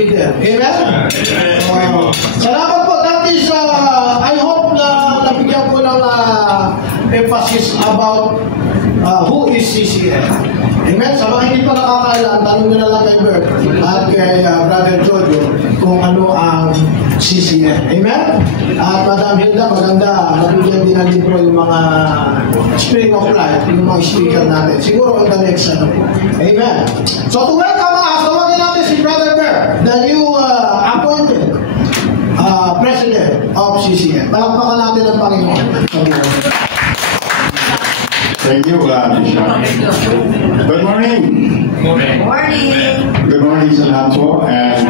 leader. Amen? Salamat po. That is, I hope na nabigyan ko ng emphasis about who is CCN. Amen? Sa mga hindi pa nakakaalam, tanong nyo na lang kay Bert at kay Brother Jojo kung ano ang CCN. Amen? At Madam Hilda, maganda. Nabigyan din ng libro yung mga Spring of Life, yung mga speaker natin. Siguro on the next Amen? So to welcome us, tawagin natin si Brother Bert, the new appointed President of CCN. Palakpakan natin ang Panginoon. Thank you, Bishop. Good morning. Morning. Good morning sa lahat po. And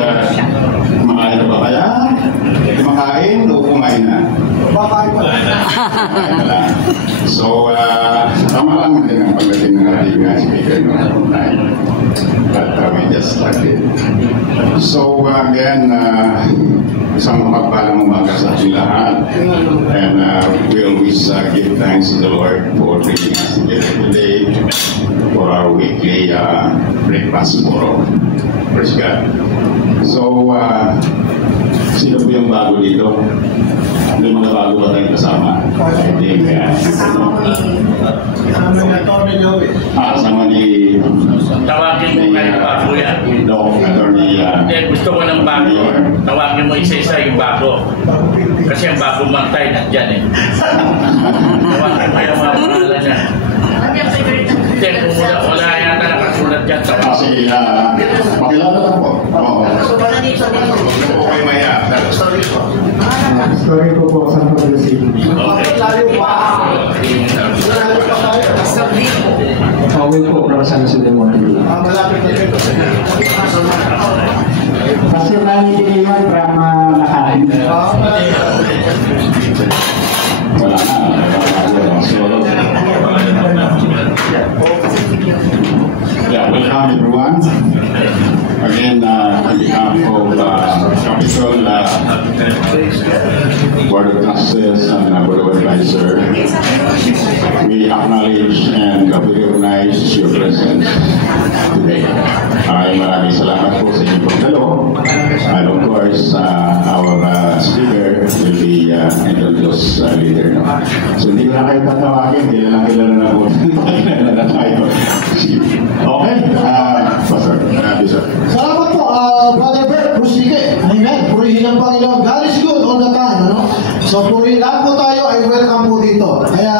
kumakain na ba kaya? Kumakain o kumain na? Kumakain pa lang. So, tama lang din ang pagdating ng ating speaker noong time. But we just started. So, again, isang mapagpalang umaga sa ating lahat. And we always give thanks to the Lord for bringing us together today for our weekly breakfast tomorrow. Praise God. So, sino po yung bago dito? May mga bago ba tayong kasama? Hindi, kaya. Kasama ni... Tawagin mo kayo bago yan. Gusto ko ng bago. Tawagin mo isa-isa yung bago. Kasi ang bago mantay nandiyan eh. Tawagin mo yung mga pangalan niya. Wala yata nakasulat dyan. Kasi, pakilala na po. Okay, Maya. Story ko po sa Pag-City. Pauwi po from San Jose de Monte. Kasi nanitiliwan from Nakain. Wala na. Yeah, welcome everyone. Again, on behalf of Capitol Board of Trustees and Board of Advisors, we acknowledge and we recognize your presence today. Maraming salamat po sa inyong pagdalo. And of course, our speaker will be introduced later. So hindi ko na kayo tatawagin, hindi na lang kilala na po. Okay, Pastor. Salamat po, Brother Bert, Pusige. Amen. Purihin ang Panginoon. God is good all the time. Ano? So, purihin lahat po tayo ay welcome po dito. Kaya,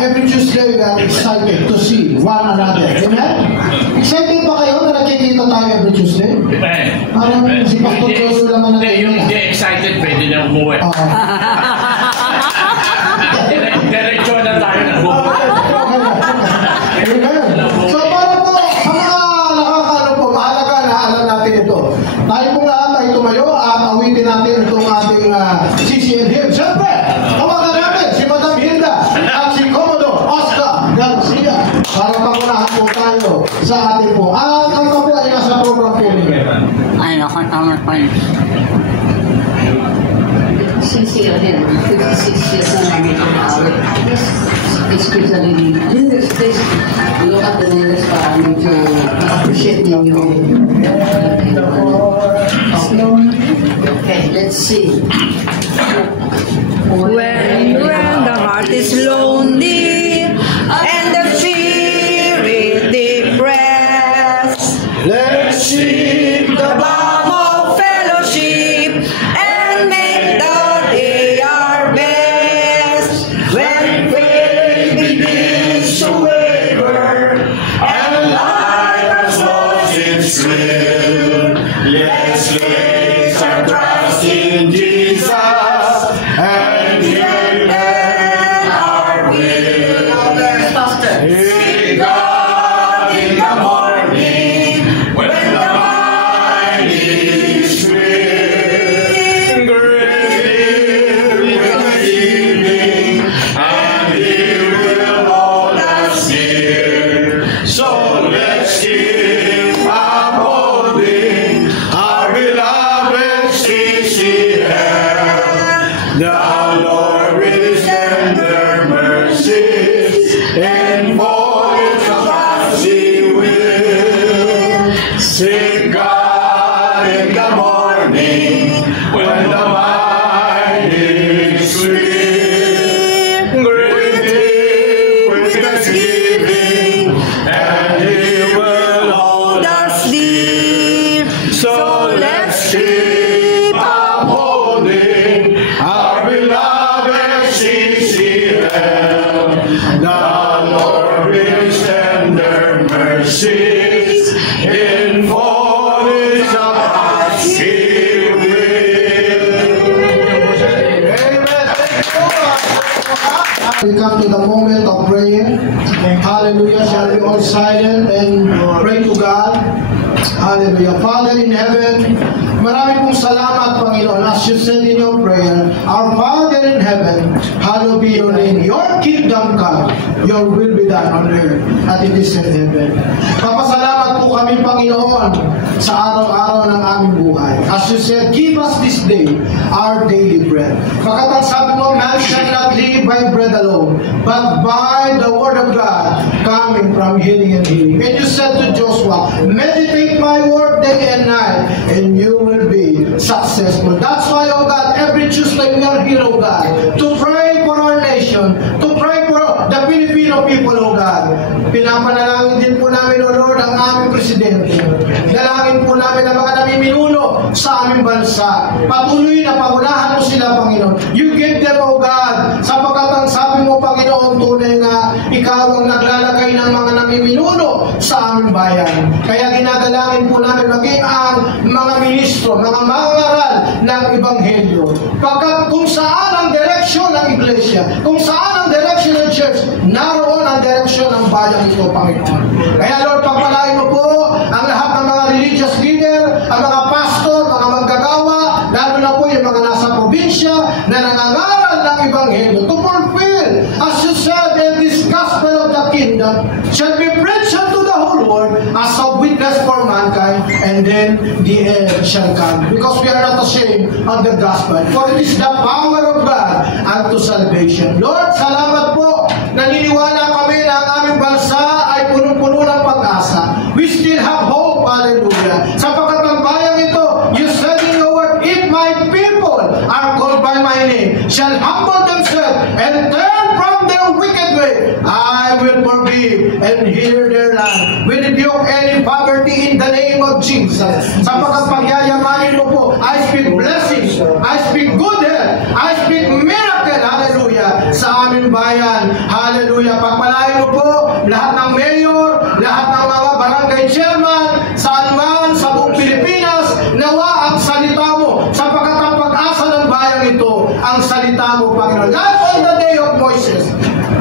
every Tuesday, we are excited to see one another. Amen? Excited pa kayo na nakikita tayo every Tuesday? Parang si Pastor Joshua lang na yung hindi excited, pwede na umuwi. Diretso na tayo ng buhay. So, para po, sa mga nakakano po, mahalaga na alam natin ito. Tayo po lahat ay tumayo at awitin natin itong ating CCN hymn. Siyempre, tawagan natin si Madam Hilda at si Commodore Oscar Garcia para pangunahan po tayo sa ating po. Ang kanta po ay nasa program po ninyo. Ay, nakatama pa yun. CCN hymn, 56 years na namin ang awit. Especially lyrics, please look at the lyrics para medyo appreciate ninyo. Okay, let's see. When the heart is lonely and the spirit depressed, Let's sing the balm of fellowship and make the day our best. When faith begins to waver and life has lost its thrill, let's place our trust in Jesus and We come to the moment of praying. Hallelujah. Shall we all silent and pray to God? Hallelujah. Father in heaven, marami pong salamat, Panginoon. As you said in your prayer, our Father in heaven, hallowed be your name. Your kingdom come. Your will be done on earth as it is in heaven. Papasalamat po kami, Panginoon, sa araw-araw ng aming buhay. As you said, give us this day our daily bread. Pagkat ang sabi mo, man shall not live by bread alone, but by the word of God coming from healing and healing. And you said to Joshua, meditate my word day and night, and you will be successful. That's why, oh God, every Tuesday we are here, oh God, to pray for our nation, to pray for the Filipino people, oh God. Pinapanalangin din po namin, oh Lord, ang aming presidente. Dalangin po namin ang mga namiminuno sa aming bansa. Patuloy na pangunahan mo sila, Panginoon. You give them, oh God, sapagkat ang sabi mo, Panginoon, tunay na ikaw ang naglalagay ng mga namiminuno sa aming bayan. Kaya ginadalangin po namin maging ang mga ministro, mga mangaral ng Ebanghelyo. Pagkat kung saan ang direksyon ng iglesia, kung saan ang direksyon ng church, naroon ang direksyon ng bayan ito, Panginoon. Kaya Lord, pagpalain mo po ang lahat ng mga religious leader, ang mga pastor, mga manggagawa, lalo na po yung mga nasa probinsya na nangangaral ng Ebanghelyo to fulfill, as you said, in this gospel of the kingdom shall be preached unto the whole world as a witness for mankind, and then the end shall come. Because we are not ashamed of the gospel, for it is the power of God unto salvation. Lord, salamat po. Naniniwala kami na ang aming bansa ay punong-puno ng pag-asa. We still have hope. Hallelujah. Sapagkat ang bayang ito, you said in your word, if my people are called by my name, shall humble themselves and turn from their wicked way, I will forgive and heal their land. We rebuke any poverty in the name of Jesus. Sapagkat pagyayamanin mo po, I speak blessings, I speak good health, I speak miracle, hallelujah, sa aming bayan. Hallelujah. Pagpalain mo po lahat ng mayor, lahat ng mga barangay chairman, saan man sa buong Pilipinas, nawa ang salita mo, sapagkat ang pag-asa ng bayang ito, ang salita mo, Panginoon. Like on the day of Moses,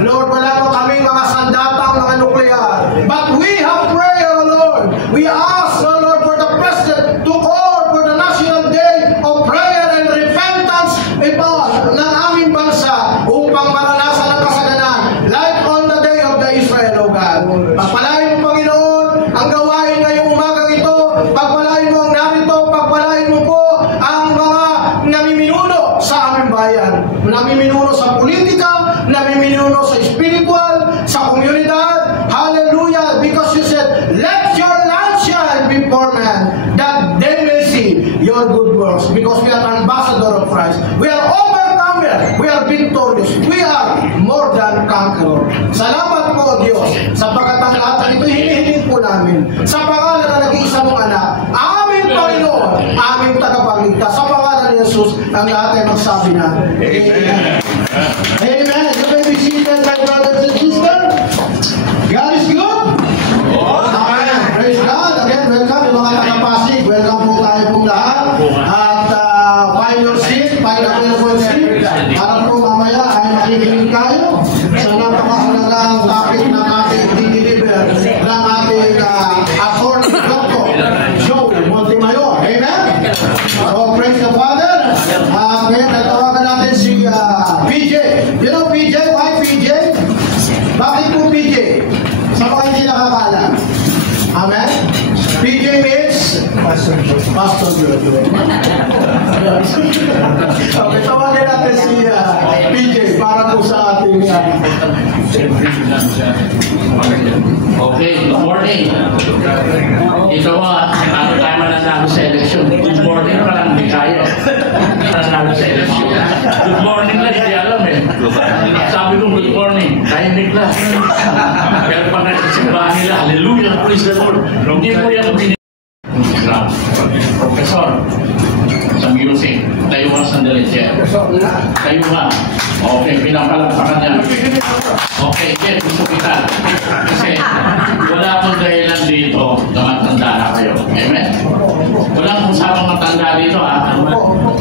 Lord, wala pa kaming mga sandatang, mga nuklear, but we have prayer, O Lord. We ask, O Lord, for the President to call for the National Day of Prayer and Repentance ito ng aming bansa upang maranasan ang kasaganan like on the day of the Israel, O God. Pagpalain mo, Panginoon, ang gawain ngayong umagang ito. Pagpalain mo ang narito. Pagpalain mo po ang mga namiminuno sa aming bayan. Namiminuno sa politika, namiminuno sa spiritual, sa komunidad. Hallelujah. Because you said, let your light shine before man, that they may see your good works. Because we are ambassador of Christ. We are overcomer. We are victorious. We are more than conqueror. Salamat po, Diyos, sapagkat ang lahat ng ito hinihiling po namin sa pangalan ng nag-iisa mong anak, aming Panginoon, aming tagapagligtas. Sa pangalan ni Jesus, ang lahat ay magsabi na Amen. Amen. You may be seated, my brothers and sisters. God is good. Amen. Praise God. Again, welcome yung mga taga-Pasig. Welcome po tayo pong lahat. At find your seat, find a beautiful seat. Para po mamaya ay makikinig tayo sa napakahalagang topic ng ating deliver ng ating attorney Dr. Joe Montemayor. Amen? So, praise the Father. Ngayon, natawagan natin si PJ. You know PJ? Why PJ? Bakit po PJ? Sa mga hindi nakakala. Amen? PJ means Pastor Joe. Okay, tawagan natin si PJ para po sa ating Okay, good morning. Ito ano tayo mananalo sa eleksyon. Good morning pa lang, di kaya. Mananalo sa eleksyon. Good morning lang, hindi alam eh. Sabi ko good morning, tahimik lang. Pero pag nagsisimbahan nila, hallelujah, praise the Lord. Hindi mo yan Professor, sa music, tayo nga sandali siya. Tayo nga. Okay, pinapalagpakan niya. Okay, Jeff, gusto kita. Kasi wala akong dahilan dito na matanda na kayo. Amen? Walang usapang matanda dito, ha?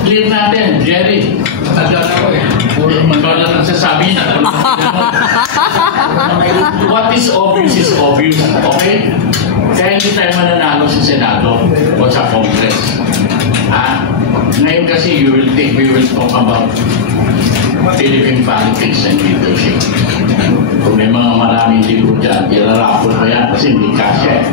Clear natin, Jerry. Matanda na ko eh. Magkala lang sasabihin na. What is obvious, okay? Kaya hindi tayo mananalo sa Senado o sa Congress. Ngayon kasi we will talk about Philippine politics and leadership. Kung may mga maraming libro dyan, ilarapon ko yan kasi hindi kasya.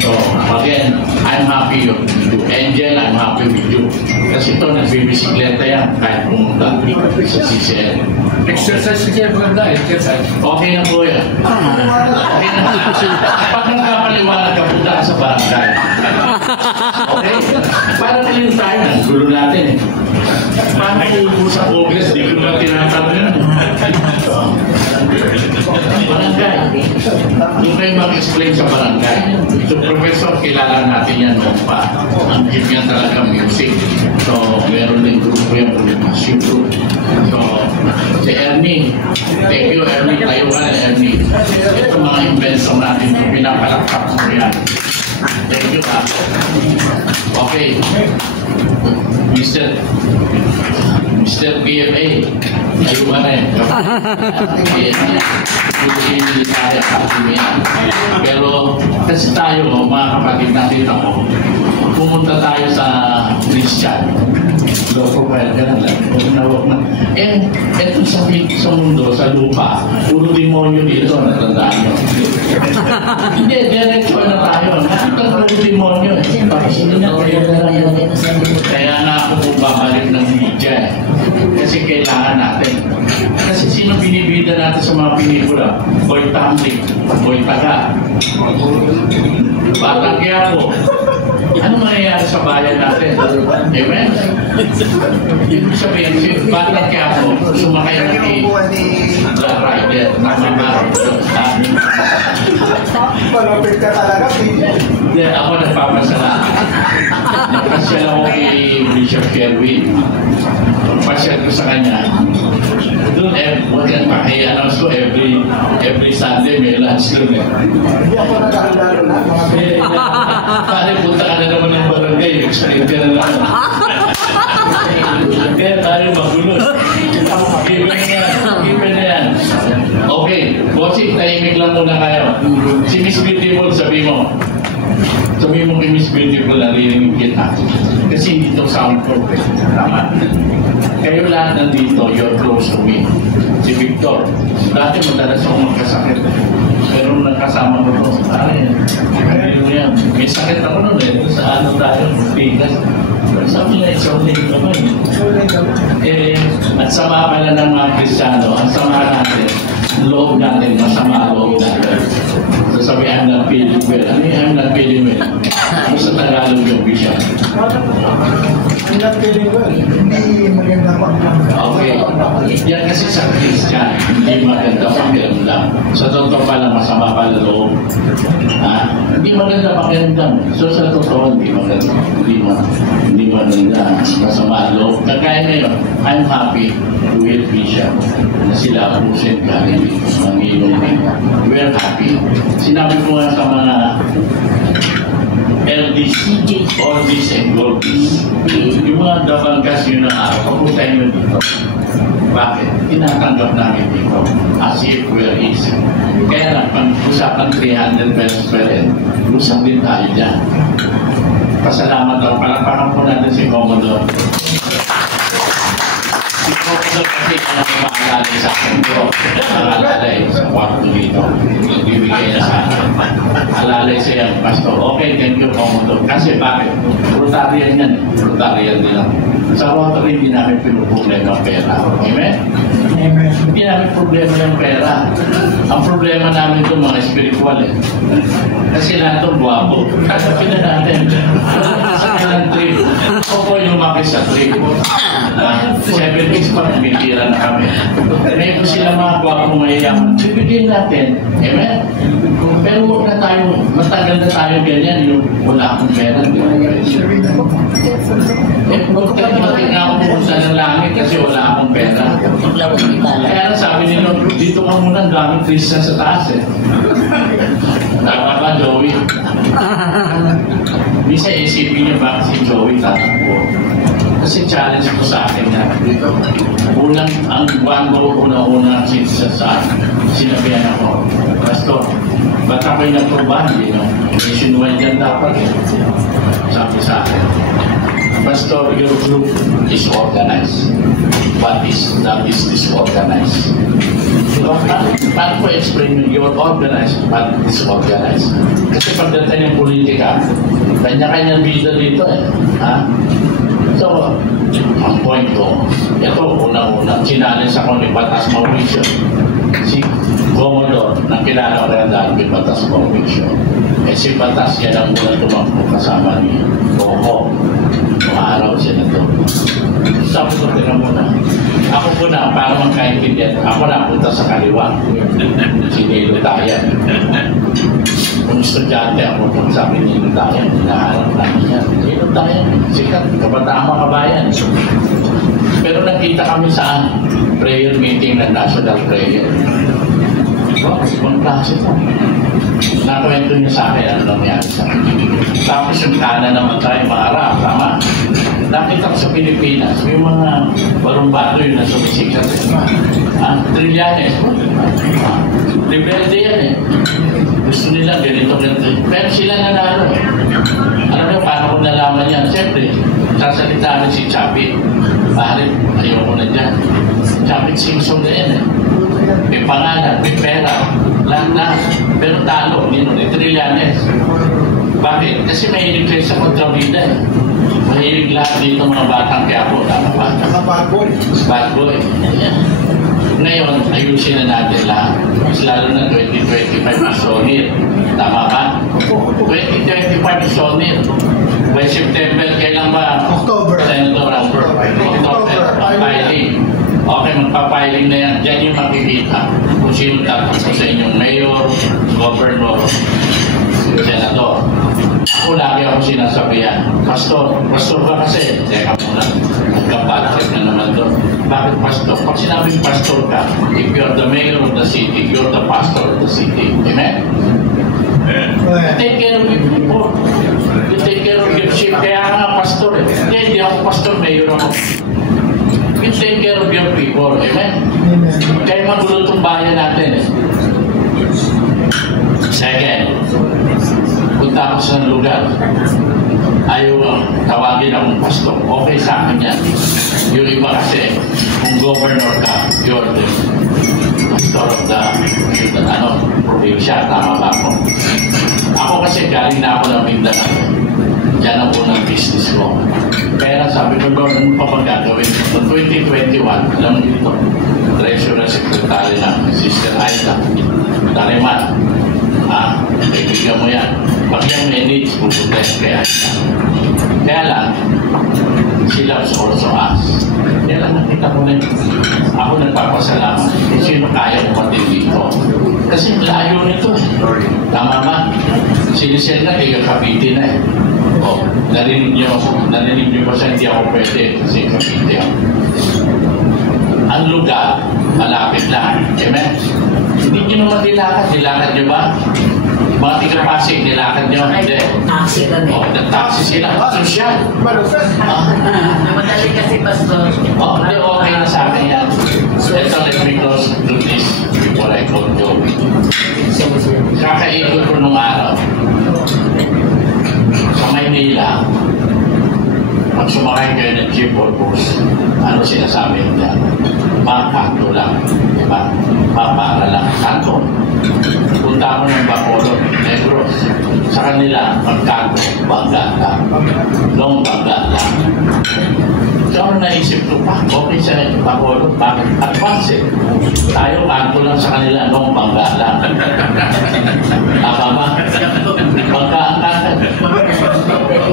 So, again, I'm happy with you. Angel, I'm happy with you. Kasi ito, nagbibisikleta yan kahit pumunta sa CCL. Exercise siya maganda, exercise. Okay na po yan. Okay na. Pag nagkapaliwanag ka, punta ka sa barangay. Okay? Parang nilin tayo na, gulo natin eh. Paano uupo sa Congress, di ko na tinatanong yun. Barangay. Yung kayo mag-explain sa barangay. So, professor, kilala natin yan noon pa. Ang hip yan talaga music. So, meron din grupo yan, politician group. So, si Ernie, thank you Ernie, tayo ka na Ernie. Ito mga invention natin, pinapalakpak mo yan. Thank you ha. Okay. Mr. PMA, tayo ka na eh. Hindi tayo kapatid yan. Pero kasi tayo, mga kapatid natin ako, pumunta tayo sa Christian. Loko pa yan, ganun lang. Huwag na. And eto sa mundo, sa lupa, puro demonyo dito, natandaan nyo. Hindi, diretso na tayo. Nakita puro demonyo eh. Kaya nga ako kung babalik ng media eh. Kasi kailangan natin. Kasi sino binibida natin sa mga pelikula? Boy Tamlik, Boy Taga, Batang Quiapo. Ano mangyayari sa bayan natin? Amen? Ibig sabihin, si Batang Quiapo, sumakay ng Black Rider, nakamaro. Malapit ka talaga, Peter. Hindi, ako nagpapasala. Nagpasyal ako kay Bishop Sherwin. Pasyal ko sa kanya. Doon, paki-announce ko every Sunday may lunch doon eh. Hindi ako nagkakilala na. Pare, punta ka na naman ng barangay. Explain ka na naman. Kaya tayo magulo. Given na yan. Okay, bossing, tahimik lang muna kayo. Si Miss Beautiful, sabi mo kay Miss Beautiful, narinig kita. Kasi hindi ito soundproof eh. Tama. Kayo lahat nandito, you're close to me. Si Victor, dati madalas akong magkasakit. Pero nung nakasama ko ito, may sakit ako nun eh. Sa ano tayo, bigas. Sabi na, isolate naman eh. At sama pala ng mga Kristiyano, ang sama natin, loob natin, masama loob natin. So sabi, I'm not feeling well. Ano yung I'm not feeling well? Ano sa Tagalog yung Bishop? I'm not feeling well. Hindi maganda pa. Okay. Yan kasi sa Christian, hindi maganda pakiramdam. Sa totoo pala, masama pala loob. Hindi maganda pakiramdam. So sa totoo, hindi maganda. Hindi maganda. Masama loob. Kagaya ngayon, I'm happy with Bishop na sila pusin galing ng ilong. We're happy. Sinabi ko nga sa mga LDs, oldies and goldies. Yung mga dabanggas yun ng araw, papuntahin nyo dito. Bakit? Tinatanggap namin dito as if we're easy. Kaya lang, pag usapan 300 pesos per head, usap din tayo dyan. Pasalamat daw. Palakpakan po natin si Commodore. Si Commodore kasi ano maalalay sa akin ko. Maalalay sa kwarto dito. Bibigay na sa akin. Alalay siya, Pastor. Okay, thank you, Commodore. Kasi bakit? Rotarian yan. Rotarian din ako. Sa Rotary, hindi namin pinuproblema ang pera. Amen? Amen. Hindi namin problema yung pera. Ang problema namin ito mga spiritual eh. Kasi lahat ito guwapo. Kasapin na natin. Sa kailang trip. O po lumaki sa trip. 7 weeks pa, bibira na kami. Ngayon sila mga guwapo mayayaman. Bibigyan natin. Amen? Pero huwag na tayo, matagal na tayo ganyan. Yung wala akong pera. Huwag tayo mating ako pumunta ng langit kasi wala akong pera. Kaya sabi nila, dito ka muna, ang daming Christian sa taas eh. Tama ba, Joey? Bisa isipin niyo bakit si Joey tatakbo. Kasi challenge ko sa akin na ang buwan ko, una-una sinabihan ako, Pastor, ba't ako'y nagpurbahan? Nationwide yan dapat. Sabi sa akin, Pastor, your group is organized. But that is disorganized. Paano ko explain yun? You're organized, but disorganized. Kasi pagdating ng politika, kanya-kanyang bida dito eh. Ha? So, ang point ko, ito, unang-unang, challenge ako ni Batas Mauricio. Si Commodore, na kilala ko rin dahil ni Batas Mauricio. Eh si Batas, yan ang unang tumakbo kasama ni Coco. Araw siya na ito. Sabi ko, tingnan mo na. Ako po na, para magkaintindihan, ako na punta sa kaliwa. Si Nilo Tayan. Kung estudyante ako, kung sabi ni Nilo Tayan, hinaharap namin yan. Nilo Tayan, sikat, kabataan mga kabayan. Pero nakita kami saan? Prayer meeting ng National Prayer. Ibang klase ito. Nakwento niya sa akin ano nangyari sa akin. Tapos yung kanan naman tayo, mga Arab, tama? Nakita ko sa Pilipinas, may mga barumbato yun na sumisikat. Trillanes. Rebelde yan eh. Gusto nila ganito. Pero sila nanalo. Alam niyo, paano ko nalaman yan? Siyempre, sasalitaan na si Chapit. Bakit? Ayoko na dyan. Chapit Simpson na yan eh. May pangalan, may pera, lahat. Pero talo, ni Trillanes. Bakit? Kasi mahilig kayo sa kontrabida eh. Mahilig lahat dito mga batang kaya po. Tama ba? Bad boy. Bad boy. Yeah. Ngayon, ayusin na natin lahat. Mas lalo na 2025 na sonir. Tama ba? 2025 na sonir. By September, kailan ba? October. October. Filing. Okay, magpapiling na yan. Diyan yung makikita kung sino tatakbo sa inyong mayor, governor, senador. Ako lagi ako sinasabihan, Pastor ka kasi. Teka muna, magka-budget na naman doon. Bakit Pastor? Pag sinabing Pastor ka, if you're the mayor of the city, you're the pastor of the city. Amen? Take care of your people. You take care of your sheep. Kaya nga Pastor eh. Hindi ako Pastor, mayor ako. You take care of your people. Amen? Kaya magulo itong bayan natin eh. Second, punta ako sa lugar. Ayaw tawagin akong pastor. Okay sa akin yan. Yung iba kasi, kung governor ka, you're the pastor of the probinsya. Tama ba ako? Ako kasi galing na ako ng Mindanao. Diyan ang unang business ko. Kaya sabi ko, Lord, ano pa magagawin? Noong 2021, alam mo dito, Treasurer Secretary na Sister Aida Tariman. Kaibigan mo yan. Pag yan may needs, pupuntahin kaya siya. Kaya lang, she loves also us. Kaya lang nakita ko na yun. Ako nagpapasalamat. Sino kaya ko pati dito? Kasi layo nito eh. Tama ba? Sinisel na kayo Cavite na eh. O, narinig niyo ba sa hindi ako pwede kasi Cavite ako. Ang lugar, malapit lang. Amen? Hindi nyo naman nilakad nyo ba? Mga tiga-Pasig, nilakad nyo? Hindi. Taxi kami. O, nag-taxi sila. Sosyal. Namadali kasi Pastor. O, hindi, okay na sa akin yan. Ito, let me close to this before I call you. Kakaikot ko nung araw. Sa Maynila, pag sumakay kayo ng jeep or bus, ano sinasabi niya? Kanto lang. Diba? Para lang. Kanto. Punta mo ng Bacolod, Negros. Sa kanila, magkanto, bangga lang. Long bangga lang. So, naisip ko pa, okay sa Bacolod, bakit? Advance eh. Tayo, kanto lang sa kanila, long bangga lang. Tama ba? Bangga ang kanto.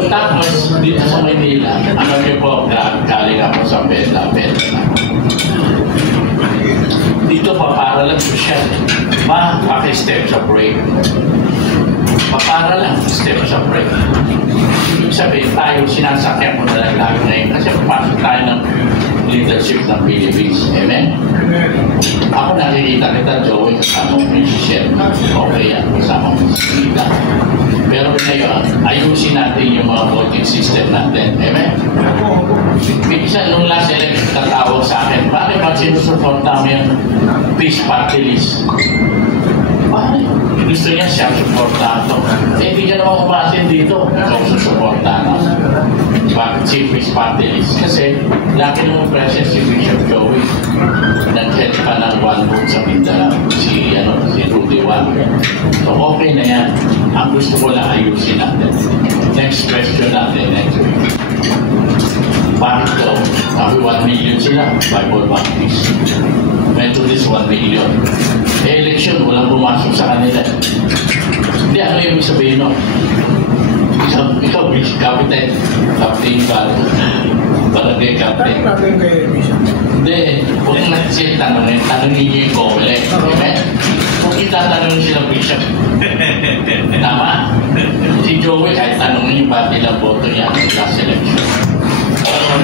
Tapos, dito sa Manila, ano niyo po, galing ako sa Bella. Dito pa para lang social. Paki-step sa break. Para lang, step sa break. Ibig sabihin tayo, sinasakyan mo na lang lagi ngayon. Kasi papasok tayo ng leadership ng Philippines. Amen? Ako nakikita kita, Joey, kasama mo yung share. Okay yan, kasama mo si Lita. Pero ngayon, ayusin natin yung mga voting system natin. Amen? Minsan, nung last election, tatawag sa akin, bakit ba sinusuporta mo yung peace party list? Bakit? Gusto niya siya suportahan to. Eh, hindi ka naman umasin dito. Ikaw susuportahan ako. Bakit si peace party list? Kasi, laki naman present si Bishop Joey. Nag-head pa ng one vote sa Mindanao. Si Rudy Juan. So, okay na yan. Ang gusto ko lang ayusin natin. Next question natin next week. Bakit daw? Sabi 1 million sila. Bible Baptist. Methodist 1 million. Election, walang pumasok sa kanila. Hindi, ano yung sabihin no? Ikaw, Captain ba? Barangay Captain. Hindi, huwag natin siya tanongin. Tanongin niyo yung Gomele. Kung itatanongin sila Bishop. Tama? Si Joey, kahit tanongin yung ba't nilang boto niya ng last election.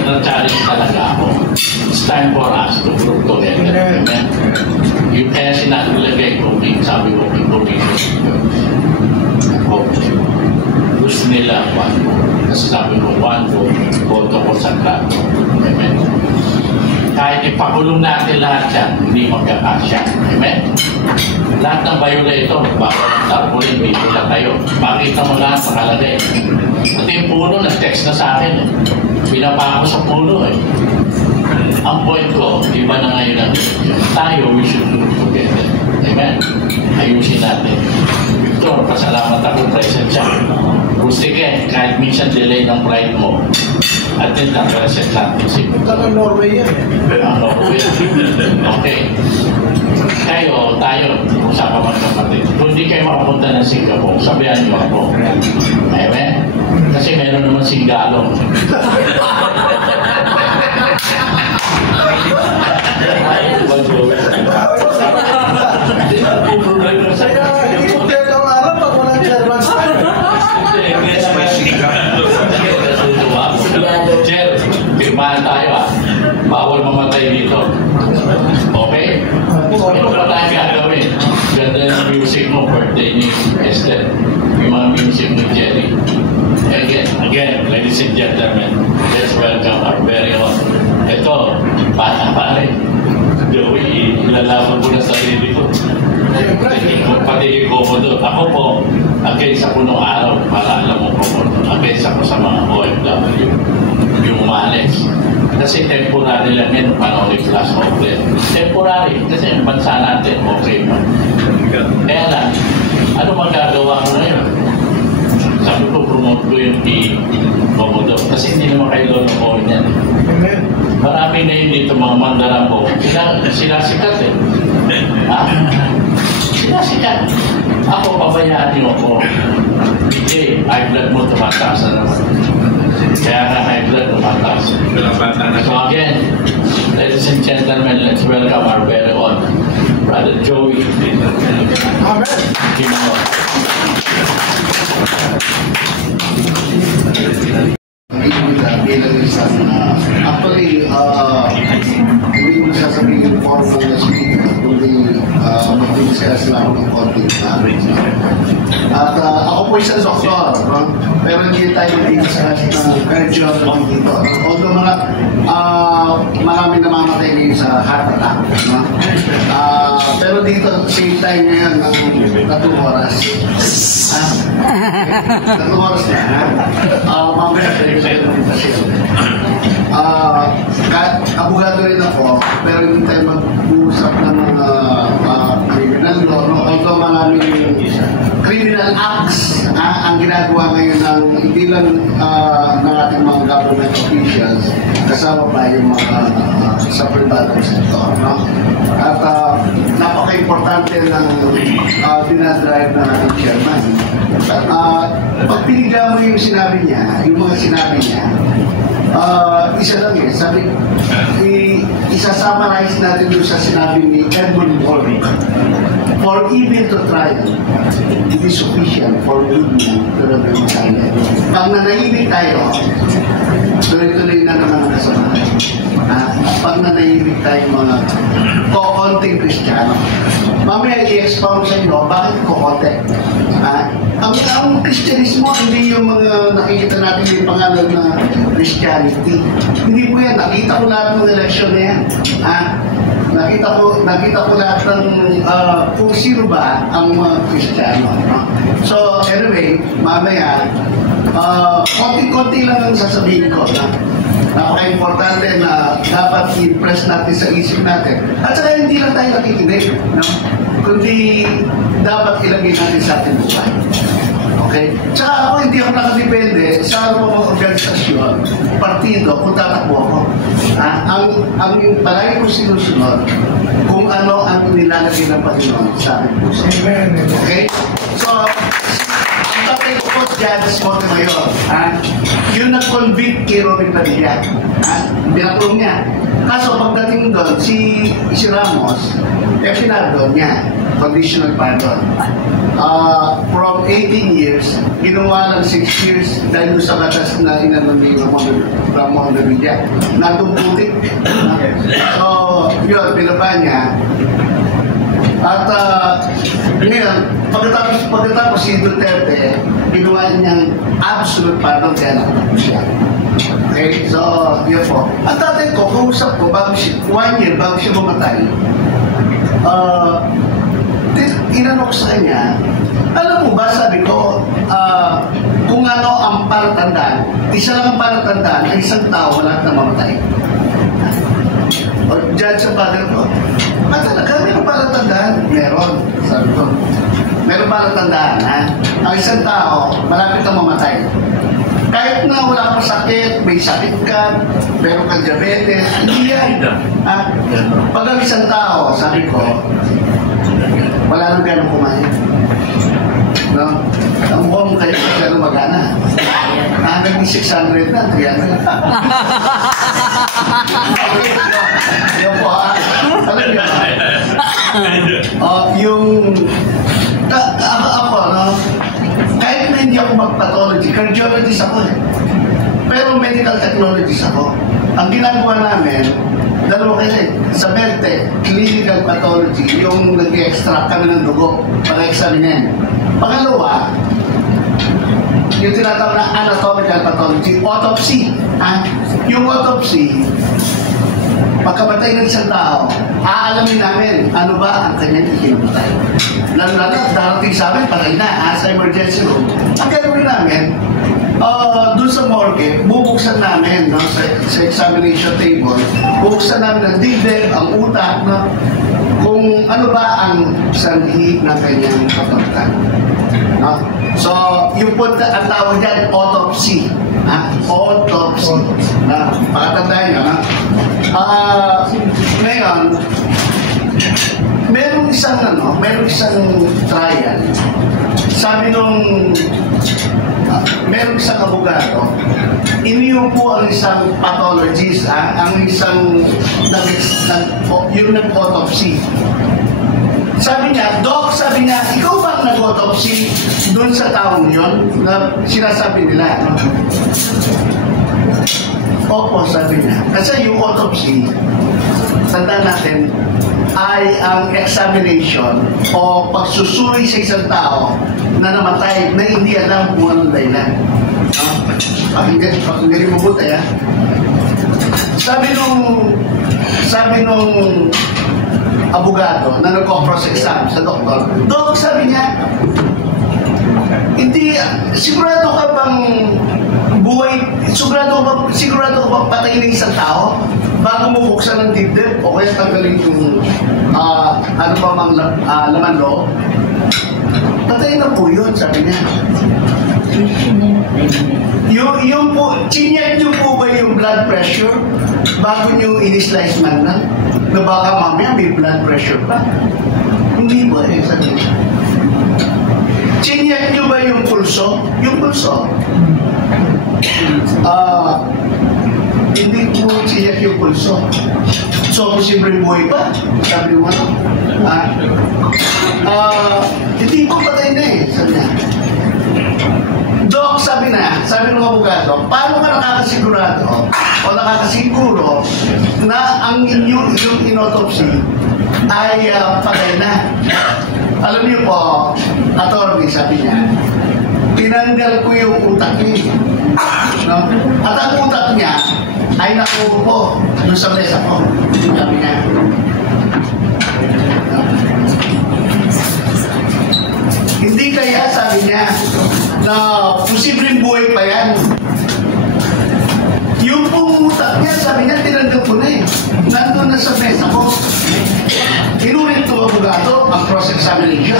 Na-challenge talaga ako. It's time for us to group together. Amen? Yung kaya sinagulagay ko, sabi ko, gusto nila one vote. Kasi sabi ko, one vote, boto ko sa trato. Amen? Kahit ipakulong natin lahat yan, hindi magkakasya. Amen? Lahat ng violator, baka tarpulin, dito na tayo. Makita mo lahat makalagay. At yung puno, nag-text na sa akin. Pinapa ko sa puno eh. Ang point ko, iba na ngayon ang tayo, we should do together. Amen? Ayusin natin. Victor, pasalamat ako, present siya. Gustike, kahit minsan delay ng pride mo, at then present natin si Punta ng Norway yan eh. Norway. Okay. Kayo, tayo, usapan mga kapatid. Kung hindi kayo makapunta ng Singapore, sabihan niyo ako. Amen? Kasi meron naman Singalong. Jer, firmahan tayo bawal mamatay dito. Okay? Ano pa tayo gagawin? Ganda ng music mo, birthday ni Esther. Yung mga music ni Jerry. Again, ladies and gentlemen, let's welcome our very own. Ito, bata pa rin. Joey, ilalaman ko na sarili ko. Pati komodo. Ako po, against ako nung araw, para alam mo komodo. Against ako sa mga OFW. Yung umalis. Kasi temporary lang yan, panahon ni Flash Order. Temporary, kasi yung bansa natin, okay pa. Kaya lang, ano magagawa ko ngayon? Sabi ko, promote ko yung komodo. Kasi hindi naman kayo lolokohin yan. Marami na yun dito, mga mandarabo. Sila sikat eh. Sila sikat. Ako, pabayaan niyo ako. DJ, high blood mo, tumataas na naman. Kaya nga high blood, tumataas. So again, ladies and gentlemen, let's welcome our very own Brother Joey. Amen. Actually, hindi ko sasabihin formal na speaker, kundi mag-discuss lang ng konting at ako po isang doktor, pero hindi tayo mag-discuss ng medyo dito. Although marami namamatay ngayon sa heart attack. Pero dito, same time ngayon ng 3 oras. 3 oras na. Mamaya tayo sa presentasyon. Abogado rin ako, pero hindi tayo mag-uusap ng mga criminal law. Although maraming criminal acts ang ginagawa ngayon ng hindi lang ng ating mga government officials, kasama pa yung mga sa private sector. At napaka-importante ng dinadrive na ating chairman. Pag pinigyan mo yung sinabi niya, yung mga sinabi niya, isa lang eh, sabi, isa-summarize natin doon sa sinabi ni Edmund Hall. For even to try, it is sufficient for good man to reveal silent. Pag nanahimik tayo, tuloy-tuloy na naman ang kasama. pag nanahimik tayong mga kokonting Kristiyano. Mamaya i-expound sa inyo, bakit kokonte? Ang Kristyanismo, hindi yung mga nakikita natin yung pangalan na Christianity. Hindi po yan. Nakita ko lahat ng eleksyon na yan. Nakita ko lahat ng kung sino ba ang mga Kristiyano. So, anyway, mamaya, konti-konti lang ang sasabihin ko. Napaka-importante na dapat i-impress natin sa isip natin. At saka hindi lang tayo nakikinig, no? Kundi dapat ilagay natin sa ating buhay. Okay? Tsaka ako, hindi ako nakadepende sa mga organisasyon, partido, kung tatakbo ako. Ang palagi ko sinusunod kung ano ang nilalagay ng Panginoon sa ating puso. Okay? So, ang tatay ko po, Judge Montemayor, yung nag-convict kay Robin Padilla, binakulong niya. Kaso pagdating doon, si Ramos, pinardon niya, conditional pardon. From 18 years, ginawa ng 6 years dahil sa batas na inanon ni Ramon Revilla. Natumputik. So, yun, binaba niya. At ngayon, pagkatapos si Duterte, ginawa niyang absolute pardon kaya nakatapos siya. Okay, so, yun po. Ang tatay ko, kausap ko, 1 year bago siya mamatay, inano ko sa kanya, alam mo ba, sabi ko, kung ano ang palatandaan, isa lang ang palatandaan ay isang tao wala na mamatay. O, Judge sa father ko, talaga, meron palatandaan? Meron, sabi ko. Meron palatandaan, ha? Ang isang tao, malapit na mamatay. Kahit na wala kang sakit, may sakit ka, meron kang diabetes, hindi yan. Pag ang isang tao, sabi ko, wala nang ganong kumain. No? Ang mukha mo kayo gano'ng magana. Naging 600 na, 300. Yan po, alam niyo yung ako, no? Kahit na hindi ako mag-pathology, cardiologist ako eh. Pero medical technologist ako. Ang ginagawa namin, dalawa kasi, sa Medtech, clinical pathology, yung nag-extract kami ng dugo para examinin. Pangalawa, yung tinatawag na anatomical pathology, autopsy. Yung autopsy, pagkamatay ng isang tao, aalamin namin ano ba ang kanyang ikinamatay. Lalo darating sa amin, patay na, sa emergency room. Ang gagawin namin, doon sa morgue, bubuksan namin, no, sa examination table, bubuksan namin ang dibdib, ang utak, no, kung ano ba ang sanhi ng kanyang katawan. No? So, yung po ang tawag dyan, autopsy. Autopsy. Pakatandaan nyo, no? Ngayon, merong isang trial. Sabi nung merong isang abogado, iniyo po ang isang pathologist, ang isang yung nag-autopsy. Sabi niya, Doc, ikaw ba ang nag-autopsy doon sa taong yun na sinasabi nila? Opo, sabi niya. Kasi yung autopsy, tandaan natin, ay ang examination o pagsusuri sa isang tao na namatay na hindi alam kung anong dahilan. Pakinggan mo buti, ha? Sabi nung abogado na nag-cross exam sa doktor, Doc, sabi niya, hindi, sigurado ka bang sigurado ka bang patay ng isang tao bago mo buksan ng dibdib o kaya tanggalin yung ano pa mang laman loob? Patay na po yun, sabi niya. Yung po, chinyek nyo po ba yung blood pressure bago nyo in-slice man lang? Na baka mamaya may blood pressure pa? Hindi po eh, sabi niya. Chinyek nyo ba yung pulso? Yung pulso? Hindi po chinyek yung pulso. So, posibleng buhay pa? Sabi mo ano? Hindi po patay na eh, sabi niya. Doc, sabi ng abogado, paano ka nakakasigurado o nakakasiguro na ang inyong inautopsy ay patay na? Alam niyo po, attorney, sabi niya, tinanggal ko yung utak niya. No? At ang utak niya ay nakupo doon sa mesa ko. Sabi niya. Hindi kaya, sabi niya, na posibleng buhay pa yan. Yung pong utak niya, sabi niya, tinanggap ko na eh. Nandun na sa mesa ko. Inulit ko abogado ang cross-examination.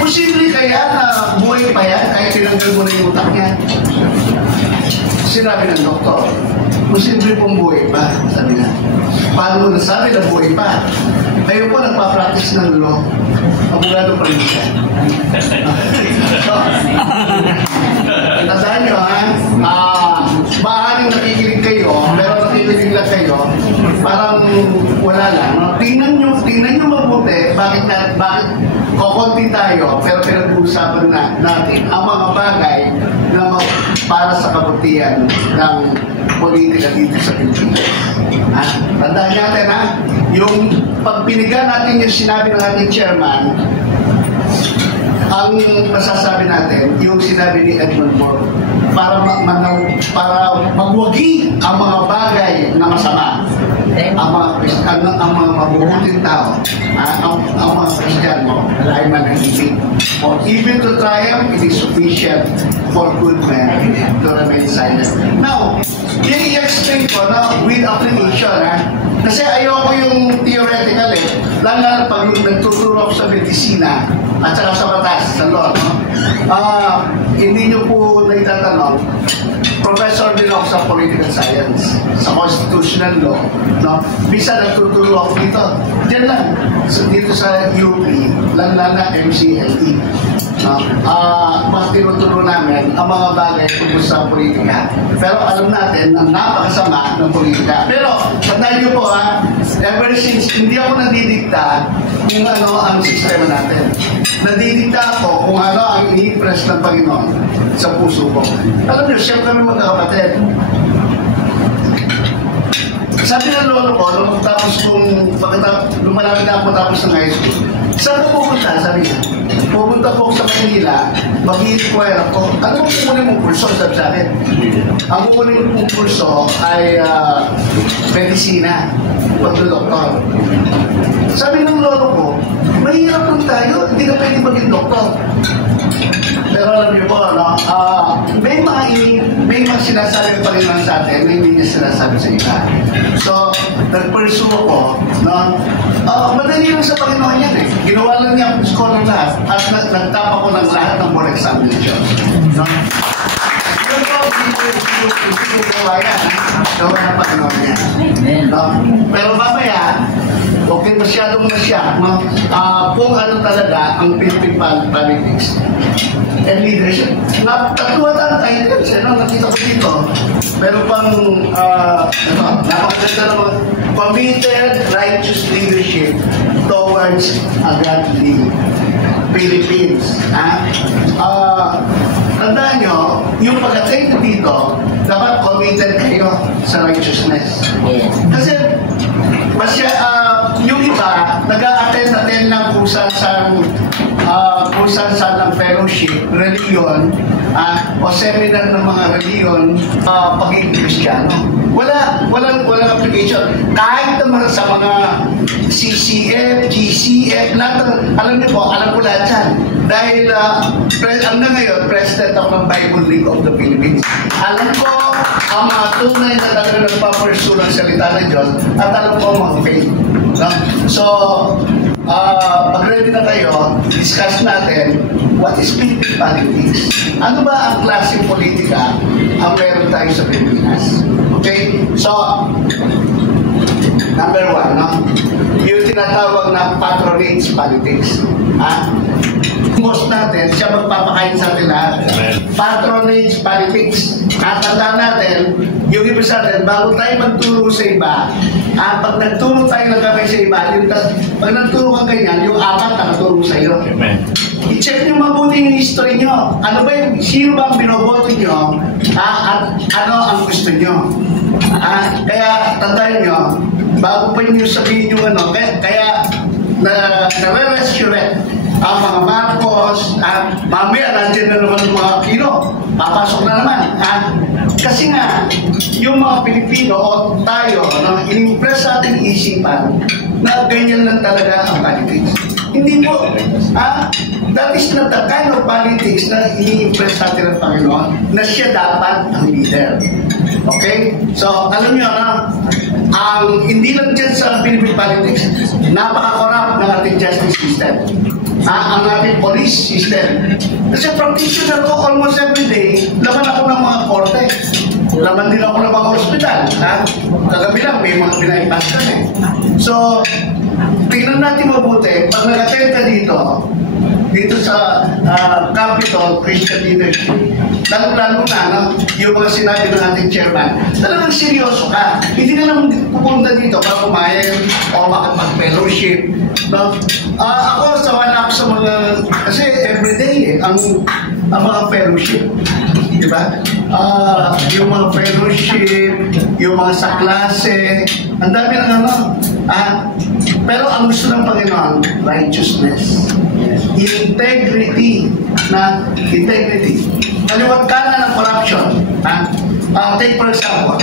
Posible kaya na buhay pa yan kahit tinanggap mo na yung utak niya? Sinabi ng doktor, posible pong buhay pa, sabi niya. Paano mo nasabi na buhay pa? Kayo po nagpa-practice ng law. Abogado pa rin siya. Tandaan nyo, maaaring nakikinig kayo, pero nakikinig lang kayo, parang wala lang. No? Tingnan nyo mabuti, bakit kukunti tayo, pero pinag-uusapan natin ang mga bagay na para sa kabutihan ng politika dito sa Pilipinas. Tandaan natin, yung pagpinigan natin yung sinabi ng ating chairman, ang masasabi natin, yung sinabi ni Edmund Burke, para magwagi ang mga bagay na masama. Ang mga mabubuting tao, ang mga Kristiyano ay manahimik. For even to triumph, it is sufficient for good men to remain silent. Now, i-explain ko na with application, kasi ayoko yung theoretical lalo pag nagtuturo ako sa medisina at saka sa batas, sa law, no? Hindi nyo po naitatanong, professor din ako sa political science, sa constitutional law, no? Bisa nagtuturo ako dito. Diyan lang, dito sa UP, lang na MCLE. No? Mga tinuturo namin ang mga bagay tungkol sa politika. Pero alam natin ang napakasama ng politika. Pero, tandaan nyo po ever since hindi ako nadidikta kung ano ang sistema natin. Nadidikta ako kung ano ang i-impress ng Panginoon sa puso ko. Alam nyo, siyempre kami magkakapatid. Sabi ng lolo ko, nung lumalaki na ako tapos ng high school, saan ko pupunta? Sabi niya, pupunta po sa Manila, mag-i-inquire ako. Ano ang kukunin mong kurso? Sabi sa akin. Ang kukunin mong kurso ay medisina, pagdodoktor. Sabi ng lolo ko, mahirap lang tayo, hindi ka pwede maging doktor. Pero alam niyo po, may mga sinasabi ng Panginoon sa atin na hindi niya sinasabi sa iba. So, nag-pursue ako, madali lang sa Panginoon yan eh. Ginawa lang niya ang scholar lahat at nagtapa ko ng lahat ng board examination. No? Yun po, hindi ko gawa yan. Gawa ng Panginoon yan. No? Pero mamaya, okay masyadong no? Kung ano talaga ang Philippine politics and leadership. Tatluwa tayo titles, nakita ko dito. Pero pang, napakaganda naman, committed righteous leadership towards a godly Philippines. Tandaan nyo, yung pag-attend dito, dapat committed kayo sa righteousness. Kasi, yung iba, nag-a-attend lang kung saan ng fellowship, religion, o seminar ng mga religion, pagiging Kristiyano. Walang application. Kahit naman sa mga CCF, GCF, alam niyo po, alam ko lahat yan. Dahil hanggang ngayon, President ako ng Bible League of the Philippines. Alam ko ang mga tunay na talaga nagpapursue ng salita ng Diyos at alam ko ang mga faith. No? So, mag-ready na kayo, discuss natin what is Philippine politics. Ano ba ang klaseng politika ang meron tayo sa Pilipinas? Okay? So, number one, yung tinatawag na patronage politics. Boss natin, siya magpapakain sa atin lahat. Patronage politics. At tandaan natin, yung ibig sa atin, bago tayo magturo sa iba, pag nagturo tayo ng kamay sa iba, pag nagturo ka ganyan, yung apat nakaturo sa iyo. I-check nyo mabuti yung history nyo. Ano ba yung, sino ba ang binoboto nyo? At ano ang gusto nyo? Kaya tandaan nyo, bago pa nyo sabihin yung ano, kaya na-resurrect ang mga Marcos, mamaya nandiyan na naman yung mga Aquino, papasok na naman. Kasi nga, yung mga Pilipino o tayo, in-impress sa ating isipan na ganyan lang talaga ang politics. Hindi po. That is not the kind of politics na ini-impress sa atin ng Panginoon na siya dapat ang leader. Okay? So, alam niyo na, hindi lang dyan sa Philippine politics, napaka-corrupt ng ating justice system. Ang ating police system. Kasi practitioner ko almost every day, laman ako ng mga korte. Laman din ako ng mga hospital. Kagabi lang, may mga pinaipas kami. So, tingnan natin mabuti, pag nag-attend ka dito sa Capitol Christian Leadership, lalo na yung mga sinabi ng ating chairman, talagang seryoso ka. Hindi ka naman pupunta dito para kumain o makapag-fellowship. Ako, sawa ako sa mga, kasi everyday ang mga fellowship. Diba? Yung mga fellowship, yung mga sa klase, ang dami ng ano. Pero ang gusto ng Panginoon, righteousness. Integrity. Kaliwat ka na ng corruption. Take for example,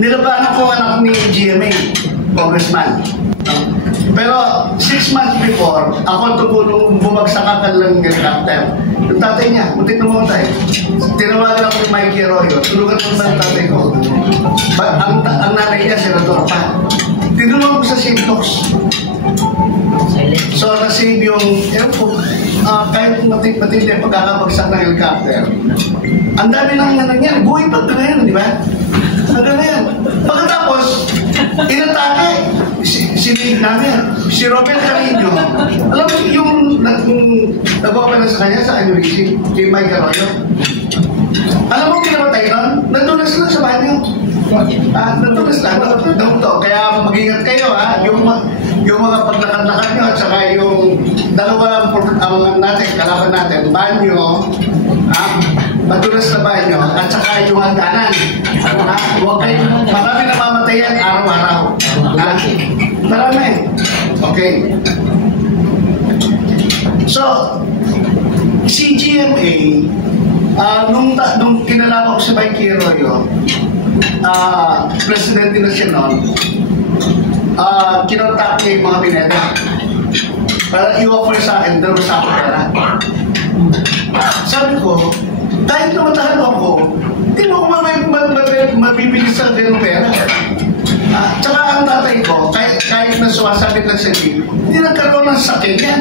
nilabanan ko anak ni GMA, congressman. Pero 6 months before, ako tumulong bumagsak ang kanilang helicopter. Yung tatay niya, muntik na mamatay. Tinawagan ako ni Mikey Arroyo, tulungan mo ba ang tatay ko? Ang nanay niya, senador pa. Tinulong ko sa Sintox. So, nasave yung, kahit matindi pagkakabagsak ng helicopter. Ang dami ng nangyari, buhay pa ito na yan, di ba? Hanggang na yan. Pagkatapos, inatake si lead namin, si Robert Carino. Alam mo, yung nagawa na sa kanya, sa anniversary, kay Mike Arroyo. Alam mo, kinamatay nun, nandunas lang sa banyo. Nandunas lang. Kaya mag-ingat kayo, yung mga paglakad-lakad nyo, at saka yung dalawa natin, kalaban natin, banyo, madulas na banyo, at saka yung hagdanan. Huwag kayo, marami namamatayan araw-araw. Marami. Okay. So, si GMA, nung kinalaban ko si Mikey Arroyo, presidente na siya noon, kinontak niya yung mga pineda para i-offer sa akin, dalawa sa akin pera. Sabi ko, kahit namatahan ako, hindi mo ko mabibili sa ganong pera. Tsaka ang tatay ko, kahit na sumasabit lang sa jeep, hindi nagkaroon ng sakit yan.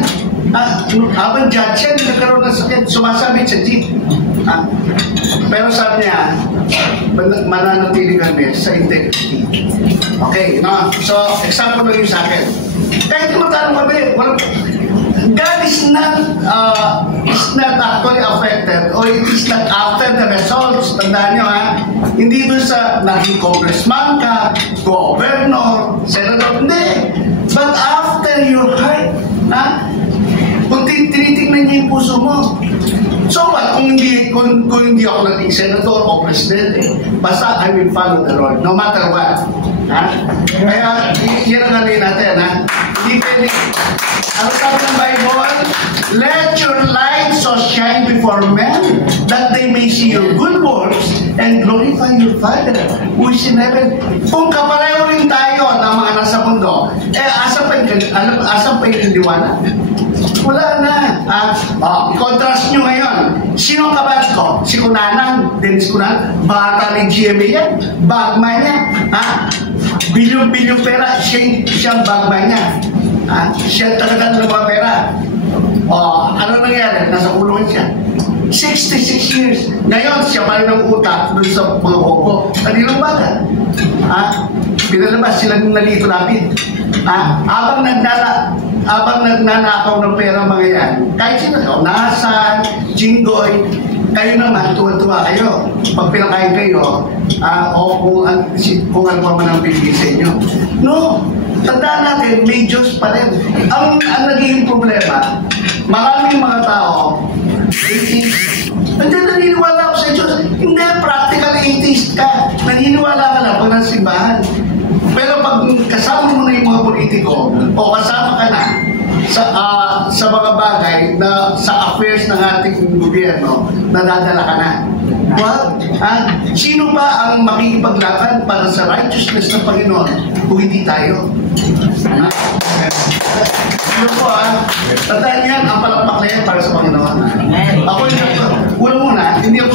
Habang judge yan, hindi nagkaroon ng sakit, sumasabit sa jeep. Pero sabi niya, mananatili kami sa integrity. Okay, no? So, example lang yung sa akin. Kahit matanong kami, God is not actually affected or it is not after the results. Tandaan nyo, hindi doon sa naging congressman ka, governor, senator, hindi. But after your heart, kung tinitignan niyo yung puso mo, so what? Kung hindi ako naging senator o presidente, basta I will follow the Lord, no matter what. Kaya, yan ang alin natin, Hindi pwede. Ano sabi ng Bible? Let your light so shine before men that they may see your good works and glorify your Father who is in heaven. Kung kapareho rin tayo ng mga nasa mundo, asan pa yung liwanag? Wala na. I-contrast nyo ngayon. Sino kabatch ko? Si Kunanan, Dennis Kunanan, bata ni GMA yan, bagman niya. Bilyon-bilyon pera, siyang bagman niya. Siya talagang ng mga pera. Ano nangyari? Nasa kulungan siya. 66 years. Ngayon, siya pa rin ang utak doon sa mga koko. Kanilang bata. Pinalabas silang nalito-lapit. Habang nagnanakaw ng pera mga yan, kahit sino, Nasan, Jinggoy, kayo naman, tuwa-tuwa kayo. Pag pinakain kayo, o kung ano pa man ang bibigay sa inyo. No, tandaan natin, may Diyos pa rin. Ang naging problema, maraming mga tao, atheist, naniniwala ako sa Diyos. Hindi, practical atheist ka. Naniniwala ka lang pag nasa simbahan. Pero pag kasama mo na yung mga politiko, o kasama ka na sa mga bagay na sa affairs ng ating gobyerno, nadadala ka na. Well, sino ba ang makikipaglaban para sa righteousness ng Panginoon kung hindi tayo? Sino po tandaan yan, ang palakpak na yan para sa Panginoon. Ako una, hindi ko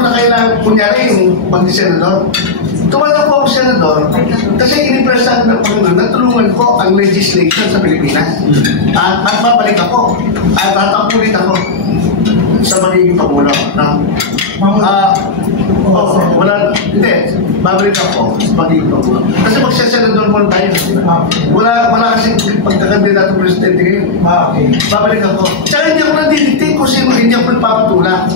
na kailangan kunyari yung pag-senador. Tumatak po ako senador kasi inimpresahan ng Panginoon, natulungan ko ang legislation sa Pilipinas. At babalik ako. At tatapulit ako sa magiging Pangulo. Hindi. Babalik ako sa magiging Pangulo. Kasi magsasenador mo tayo. Wala kasi pagkakandidato presidente ngayon. Babalik ako. Tsaka hindi ako nandidiktik kung sino, hindi ako nagpapatulak.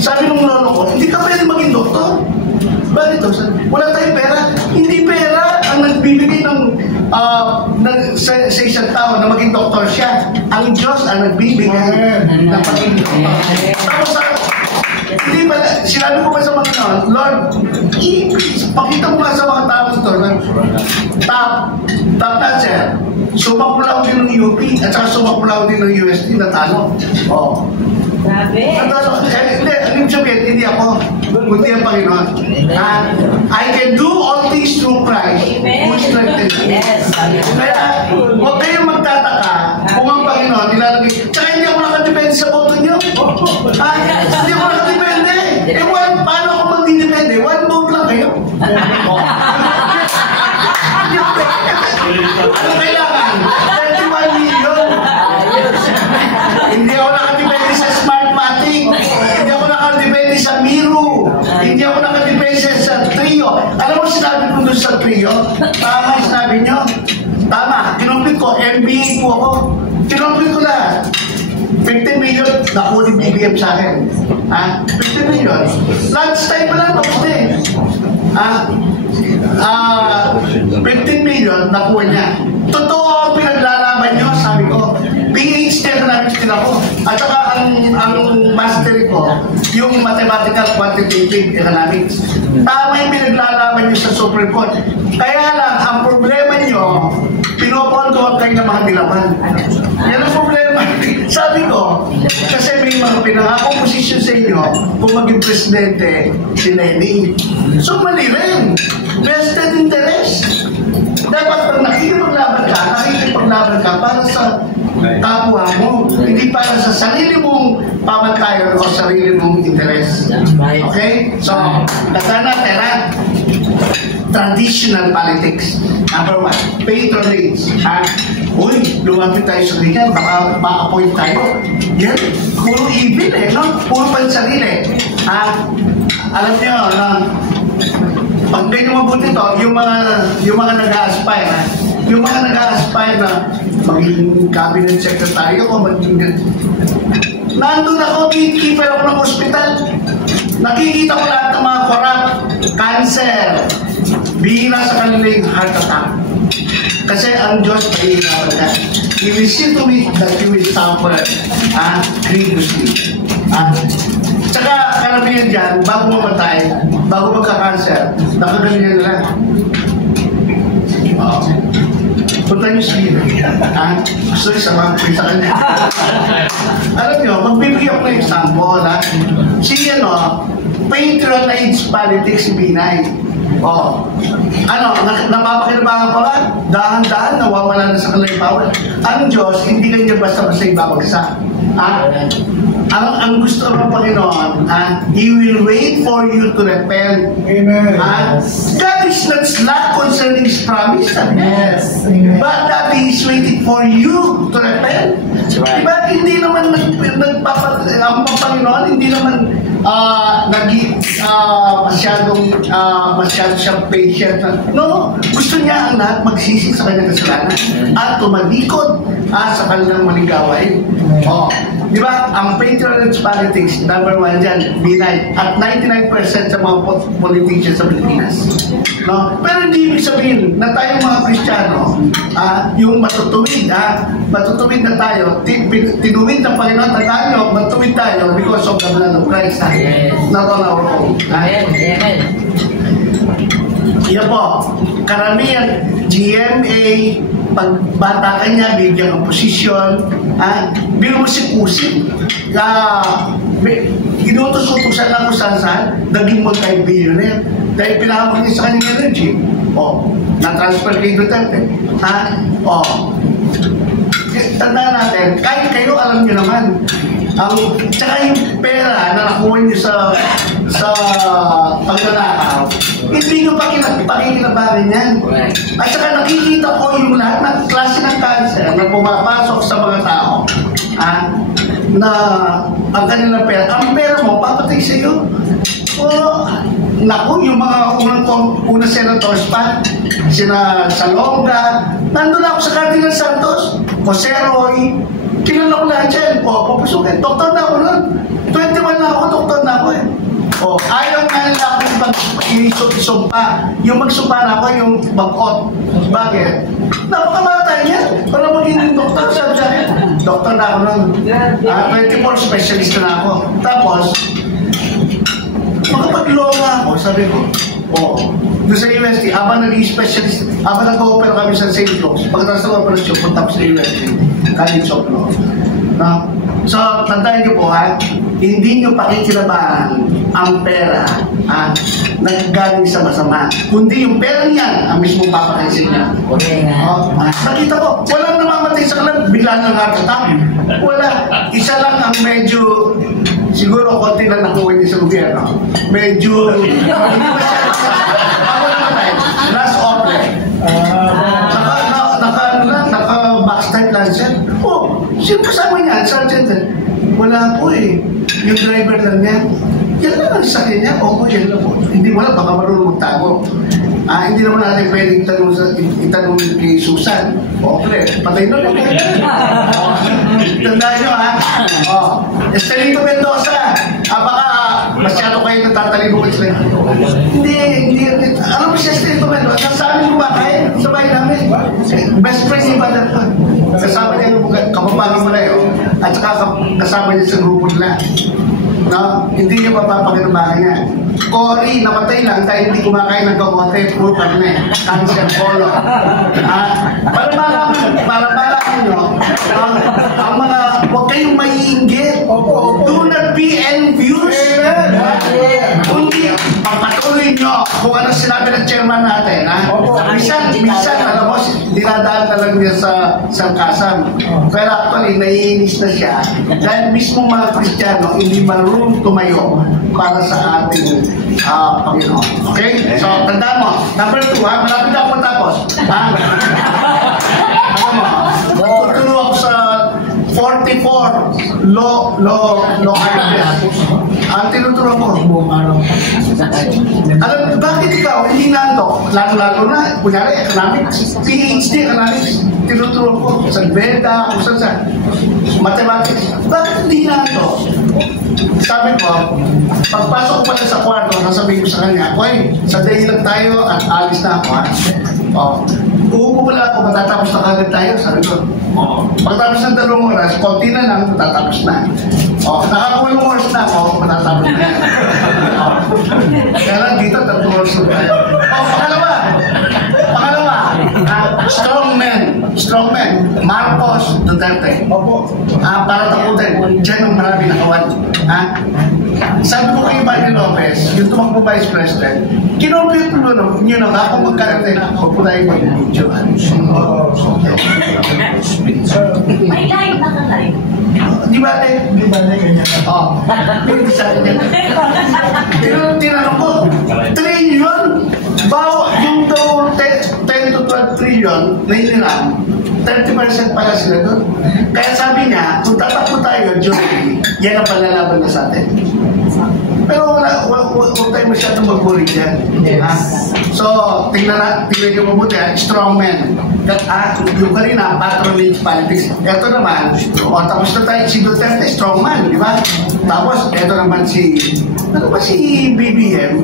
Sabi ng lolo ko, hindi ka pwede maging doktor. Bakit ito? Wala tayong pera. Hindi pera ang nagbibigay sa isang tao na maging doktor siya. Ang Diyos ang nagbibigay ng pagiging doktor. Tapos hindi ba, sinabi ko ba sa mga Lord, pakita mo nga sa mga tao ito na top notcher. Sumakulaw din ng UP at saka sumakulaw din ng UST na talo. Grabe. Hindi ako. Kundi ang Panginoon. I can do all things through Christ who strengthens me. Kaya, huwag kayong magtataka kung ang Panginoon nilalagay. Tsaka hindi ako nakadepende sa boto niyo. Hindi ako nakadepende. Paano ako magdidepende? One vote lang kayo. Ano kailangan? 31 million. Hindi ako nakadepende sa Smartmatic. Hindi ako nakadepende sa Miro. Hindi ako nakadepende sa Trio. Alam mo sinabi ko doon sa Trio? Tama sinabi nyo? Tama. Kinumpit ko. MBA po ako. Kinumpit ko lahat. 15 million, nakuha ni BBM sa akin. 15 million. Lunch time pa lang, tapos din. 15 million, nakuha niya. Totoo ang pinaglalaban nyo, sabi ko. PhD economics ako. At saka ang master ko, yung mathematical quantitative economics. Tama yung pinaglalaban nyo sa Supreme Court. Kaya lang, ang problema nyo, pinopondohan kayo ng mga nilaban. Yan ang problema. Sabi ko, kasi may mga pinangakong posisyon sa inyo kung maging presidente si Lenny. So mali rin. Vested interest. Dapat pag nakikipaglaban ka para sa kapwa mo, hindi para sa sarili mong pamantayan o sarili mong interes. Okay? So, tanda natin traditional politics. Number 1, patronage. Uy, lumapit tayo sa ganyan, baka ma-appoint tayo. Yan, puro evil no? Puro pansarili. Alam niyo, pag ganyan mabuti to, yung mga nag-a-aspire, yung mga nag-a-aspire na maging cabinet secretary o maging nandun ako, gatekeeper ako ng hospital. Nakikita ko lahat ng mga corrupt, cancer, bihira sa kanila yung heart attack. Kasi ang Diyos ay hinapan na. He will see to it that you will suffer grievously. Tsaka karamihan dyan, bago mamatay, bago magka-cancer, nakagalingan nila. Punta nyo sa gila. Sorry sa mga sa kanya. Alam nyo, magbibigay ako ng example. Patronage politics si Binay. Napapakinabangan pa ba? Dahan-dahan, nawawala na sa kanilang power. Ang Diyos, hindi kanya basta-basta ibabagsak. Ang gusto ng Panginoon, He will wait for you to repent. Amen. God is not slack concerning His promise. Yes. But that He is waiting for you to repent. Right. Diba? Hindi naman ang Panginoon, hindi naman masyado siyang patient. No, gusto niya ang lahat magsisi sa kanyang kasalanan at tumalikod sa kanilang maligawain. Di ba? Ang patronage politics, number 1 dyan, B9, at 99% sa mga politicians sa Pilipinas. No? Pero hindi ibig sabihin na tayong mga Kristiyano, yung matutuwid na tayo, tinuwid ng Panginoon na tayo, matuwid tayo because of the blood of Christ. Not on our own. Amen. Yan po, karamihan, GMA, pag bata ka niya, bigyan ng posisyon, biro mo si Pusi, inutos-utusan lang kung saan, naging multi-billionaire. Dahil pinahamag niya sa kanyang energy. Na-transfer kay Duterte. Tandaan natin, kahit kayo, alam niyo naman, tsaka yung pera na nakuha niyo sa pagnanakaw, hindi nyo pakikinabarin yan. At saka nakikita ko yung lahat ng klase ng cancer na pumapasok sa mga tao na ang kanilang pera. Ang pera mo, papatay sa iyo. Naku, yung mga unang senators pa, sina Salonga, nandun ako sa Cardinal Santos, Jose Roy, kilala ko lahat yan. Papusukin, doktor na ako nun. 21 na ako, doktor na ako eh. Ayaw nga nila akong mag-isumpa. Yung magsumpa na ako, yung mag-ot. Bakit? Napakabata niya. Para maging doktor, sabi sa akin. Doktor na ako nun. 24 specialist na ako. Tapos, makapag-law nga ako, sabi ko. Doon sa UST, habang naging specialist, habang nag-o-opera kami sa St. Luke's, pagkatapos ng operasyon, punta ko sa UST, College of Law. So, tandaan niyo po hindi niyo pakikilabahan ang pera na galing sa masama. Kundi yung pera niyan, ang mismo papakaisin niya. Nakita ko, walang namamatay sa kalan, bigla ng heart attack. Wala. Isa lang ang medyo, siguro konti lang nakuha niya sa gobyerno. Medyo, ako namatay, last opera. Naka-backstart lang siya. Sino kasama niya? Sergeant. Wala po eh. Yung driver lang niya. Yan lang ang sakit niya. Yan lang po. Hindi wala, baka marunong magtago. Hindi naman natin pwedeng itanong kay Susan. Patay na lang. Tandaan nyo Estelito Mendoza. Baka masyado kayo natatalino ko sila. Hindi. Alam mo si Estelito Mendoza? Sa amin kumakay. Sa bahay namin. Best friend ni Badal pa. Kasama niya yung kapapano mo na yun. At saka kasama niya sa grupo nila. Hindi niya mapapakinabahan niya. Cory, namatay lang dahil hindi kumakain ng kamote, putang na cancer colon. Para malaman nyo, ang mga, huwag kayong maiinggit. Do not be envious. Kundi, pagpatuloy nyo kung ano sinabi ng chairman natin. Minsan, alam mo, dinadaan talaga niya sa sangkasan. Pero actually, naiinis na siya dahil mismo mga Kristiyano hindi marunong tumayo para sa ating Panginoon. Okay? So, tandaan mo. Number 2, malapit na ako matapos. Tutulong ako sa 44 law articles. Ang tinuturo ko. Alam, bakit ikaw hindi nanto? Lalo na, kunyari, economics, PhD economics, tinuturo ko sa Veda, kung saan, mathematics. Bakit hindi nanto? Sabi ko, pagpasok ko pala sa kwarto, sasabihin ko sa kanya, sa day lang tayo at alis na ako. Uupo pala ako, matatapos na kagad tayo, sabi ko. Pagkatapos ng 2 oras, konti na lang, matatapos na. Nakakulong oras na ako, matatapos na. Kaya lang dito, 3 oras na tayo. Pangalawa, strong men, Marcos Duterte. Para takutin, dyan ang marami nakawan. Sabi ko kay Manny Lopez, yung tumakbo Vice President, kinompute ko nyo na nga kung magkarating na ako po tayo mag-video. May live na ka live. Di ba ganyan? Hindi sa akin yan. Tinanong ko, trillion? Yung daw 10 to 12 trillion na hiniram, 30% pala sila doon. Kaya sabi niya, kung tatakbo tayo, Joey, yan ang palalaban na sa atin. Pero huwag tayo masyadong mag-worry dyan. Yes. So, tingnan nyo mabuti, strong men. Yung kanina, patronage politics. Ito naman, tapos na tayo, si Duterte, strong man, di ba? Tapos, ito naman ano ba si BBM?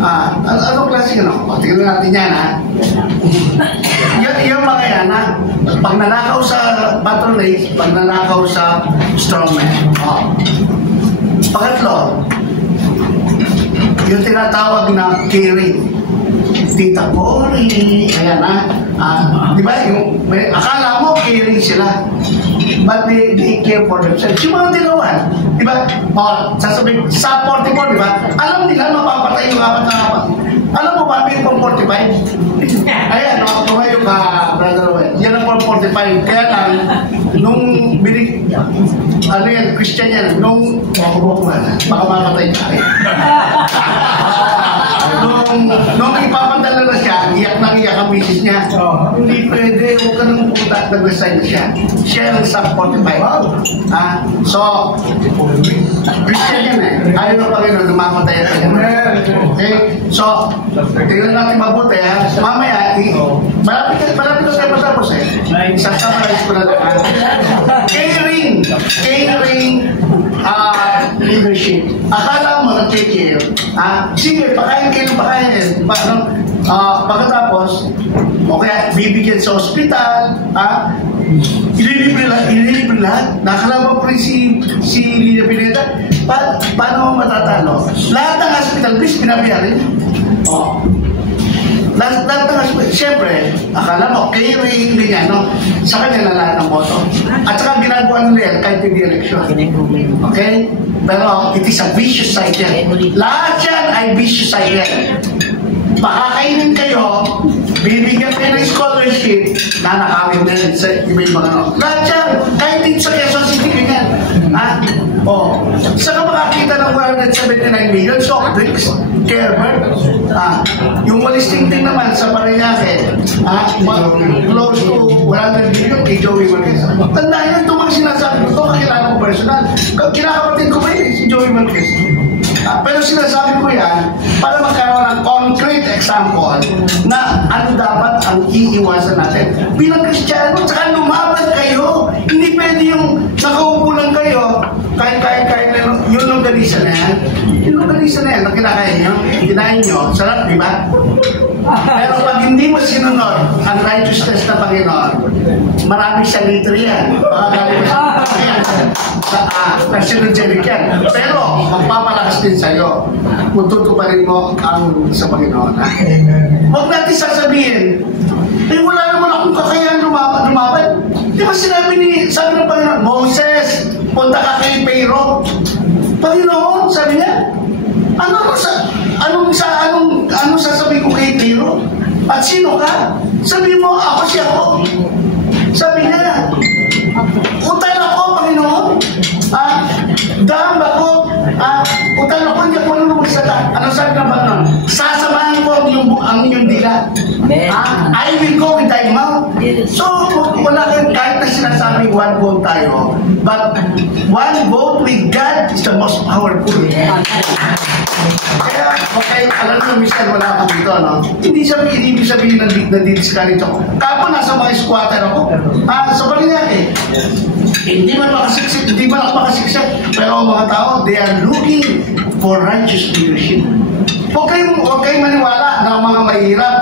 Anong klase yun? Tingnan natin yan, ha? Yung mga yan, ha? Pag nanakaw sa patronage, pag nanakaw sa strongman. Pangatlo, yung tinatawag na caring. Tita Cory, ayan, ha? Di ba? Akala mo caring sila. But they care for themselves. Yung mga dilawan, di ba? Sasabihin, sa 44, di ba? Alam nila, mapapatay yung apat na apat. Alam mo ba, may pang 45? Ayan, tumayo ka, brother Roy. Yan ang pang 45. Kaya lang, nung Christian yan, nung baka mapatay ka. Nung ipapadala na siya, iyak ang misis niya. Hindi pwede, huwag ka nang pumunta, nag-resign na siya. Siya ang sub 45. So, Christian yan eh. Ayaw na Panginoon na mamatay at okay? So, tingnan natin mabuti ha. Mamaya, malapit na tayo matapos eh. Sasummarize ko na lang. Caring leadership. Akala mo nag-take care. Sige, pakain kayo ng pakain. Pagkatapos, okay, bibigyan sa ospital, ililibre lahat. Nakakalaman ko rin si Lilia Pineda. Paano mo matatalo? Lahat ng hospital bills, pinabiyarin. Lahat ng hospital, siyempre, akala mo, caring din yan, no? Sa kanya na lahat ng boto. At saka ginagawa nila yan kahit hindi election. Okay? Pero it is a vicious cycle. Lahat yan ay vicious cycle. Pakakainin kayo, bibigyan kayo ng scholarship, nanakawin din sa iba-ibang ano. Lahat yan, kahit dito sa Quezon City, ganyan. Saan ka makakita ng 179 million soft drinks? Kerber. Yung walis tingting naman sa Parañaque, close to 100 million kay Joey Marquez. Tandaan yun, itong mga sinasabi ko, ito kakilala ko personal. Kinakapatid ko ba yun, si Joey Marquez? Pero sinasabi ko yan para magkaroon ng concrete example na ano dapat ang iiwasan natin. Bilang Kristiyano, tsaka lumaban kayo. Hindi pwede yung nakaupo lang kayo, kahit yung longganisa na yan. Yung longganisa na yan, na kinain nyo, sarap, di ba? Pero pag hindi mo sinunod ang righteousness na Panginoon, marami siyang litro yan. Makagaling mo sa sinugeric yan. Pero magpapalakas din sa'yo kung tutuparin mo ang sa Panginoon. Huwag natin sasabihin, wala naman akong kakayahan lumaban. Di ba sabi ng Panginoon, Moses, punta ka kay Pharaoh. Panginoon, sabi niya, anong sasabihin ko kay Pharaoh? At sino ka? Sabi mo, ako siya ako. Sabi niya, utal ako, Panginoon. Daham ako. Utal ako, hindi ako nung magsala. Ano sabi ng Panginoon? Sasamahan ko ang inyong dila. I will go with thy mouth. So, wala kayong kahit na sinasabing one vote tayo. But one vote with God is the most powerful. Kaya, okay, alam mo, minsan wala akong dito, no? Hindi sabihin na didiscourage ako. Kapo nasa mga squatter ako. Sa Parañaque. Hindi man ako makasiksik. Pero ang mga tao, they are looking for righteous leadership. Huwag kayong maniwala na mga mahirap,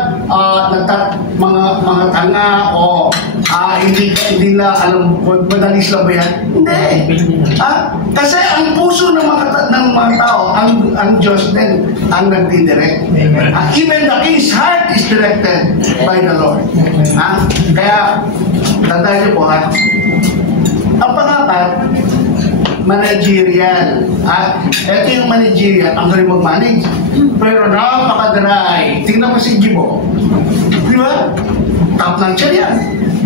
mga tanga, o hindi na alam, madalis lang ba yan? Hindi. Kasi ang puso ng mga tao, ang Diyos din ang nagdidirect. Even the king's heart is directed by the Lord. Kaya, tandaan niyo po, ang pangapat, managerial. Ito yung managerial, ang galing mag-manage. Pero napaka-dry. Tingnan mo si Jibo. Di ba? Top ng siya yan.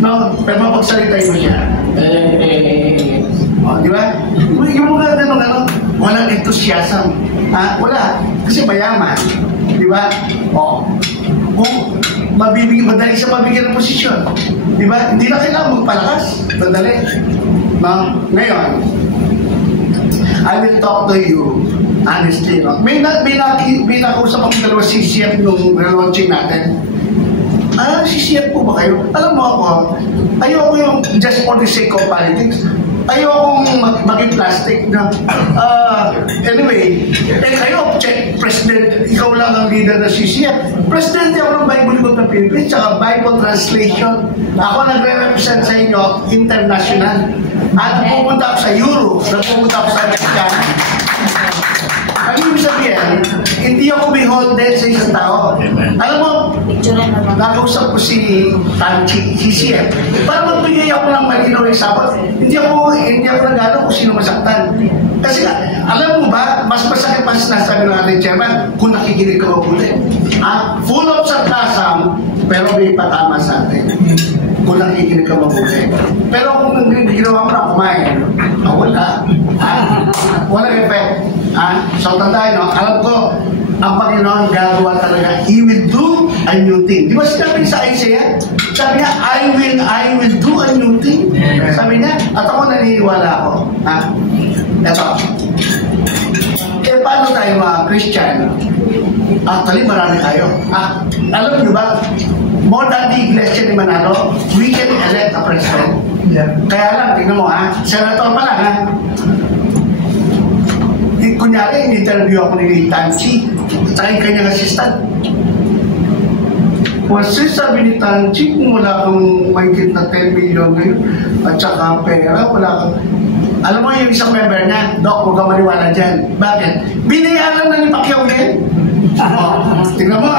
No? Pero mapagsalita mo siya. Di ba? Yung mga ganun, walang enthusiasm. Wala. Kasi mayaman. Di ba? Kung madali siya mabigyan ng posisyon. Di ba? Hindi na kailangan magpalakas. Madali. Ngayon, I will talk to you Honestly, no? May nakausap akong dalawa si CF nung relaunching natin. Si CF po ba kayo? Alam mo ako, ayoko yung just for the sake of politics. Ayokong maging plastic na. Anyway, kayo, check, President, ikaw lang ang leader na CCF. President ako ng Bible Code ng Philippines, tsaka Bible Translation. Ako nagre-represent sa inyo, international. At pupunta ako sa Europe, pupunta ako sa Mexican. Ang ibig sabihin, hindi ako beholden sa isang tao. Alam mo, nakausap ko si Tanchi, si CF, para magbigay ako ng malinaw ng sapat. Hindi ako nagano kung sino masaktan. Kasi alam mo ba, mas masakit pa sinasabi ng ating chairman kung nakikinig ka mabuti. Full of sarcasm, pero may patama sa atin. Kung nakikinig ka mabuti. Pero kung ginawa mo na kumain, wala. Walang effect. So tandaan, no? Alam ko, ang Panginoon gagawa talaga. He will do a new thing. Di ba sinabi sa Isaiah? Sabi niya, I will do a new thing. Sabi niya, at ako naniniwala ako. Ito. Paano tayo mga Christian? Actually, marami tayo. Alam niyo ba, more than the Iglesia ni Manalo, we can elect a president. Kaya lang, tingnan mo senator pa lang kunyari, in-interview ako ni Tanchi at yung kanyang assistant. Kasi sabi ni Tanchi, kung wala kang mahigit na 10 million ngayon at saka pera, wala kang... Alam mo yung isang member niya, Doc, huwag kang maniwala dyan. Bakit? Binayaran na ni Pacquiao yan. Tingnan mo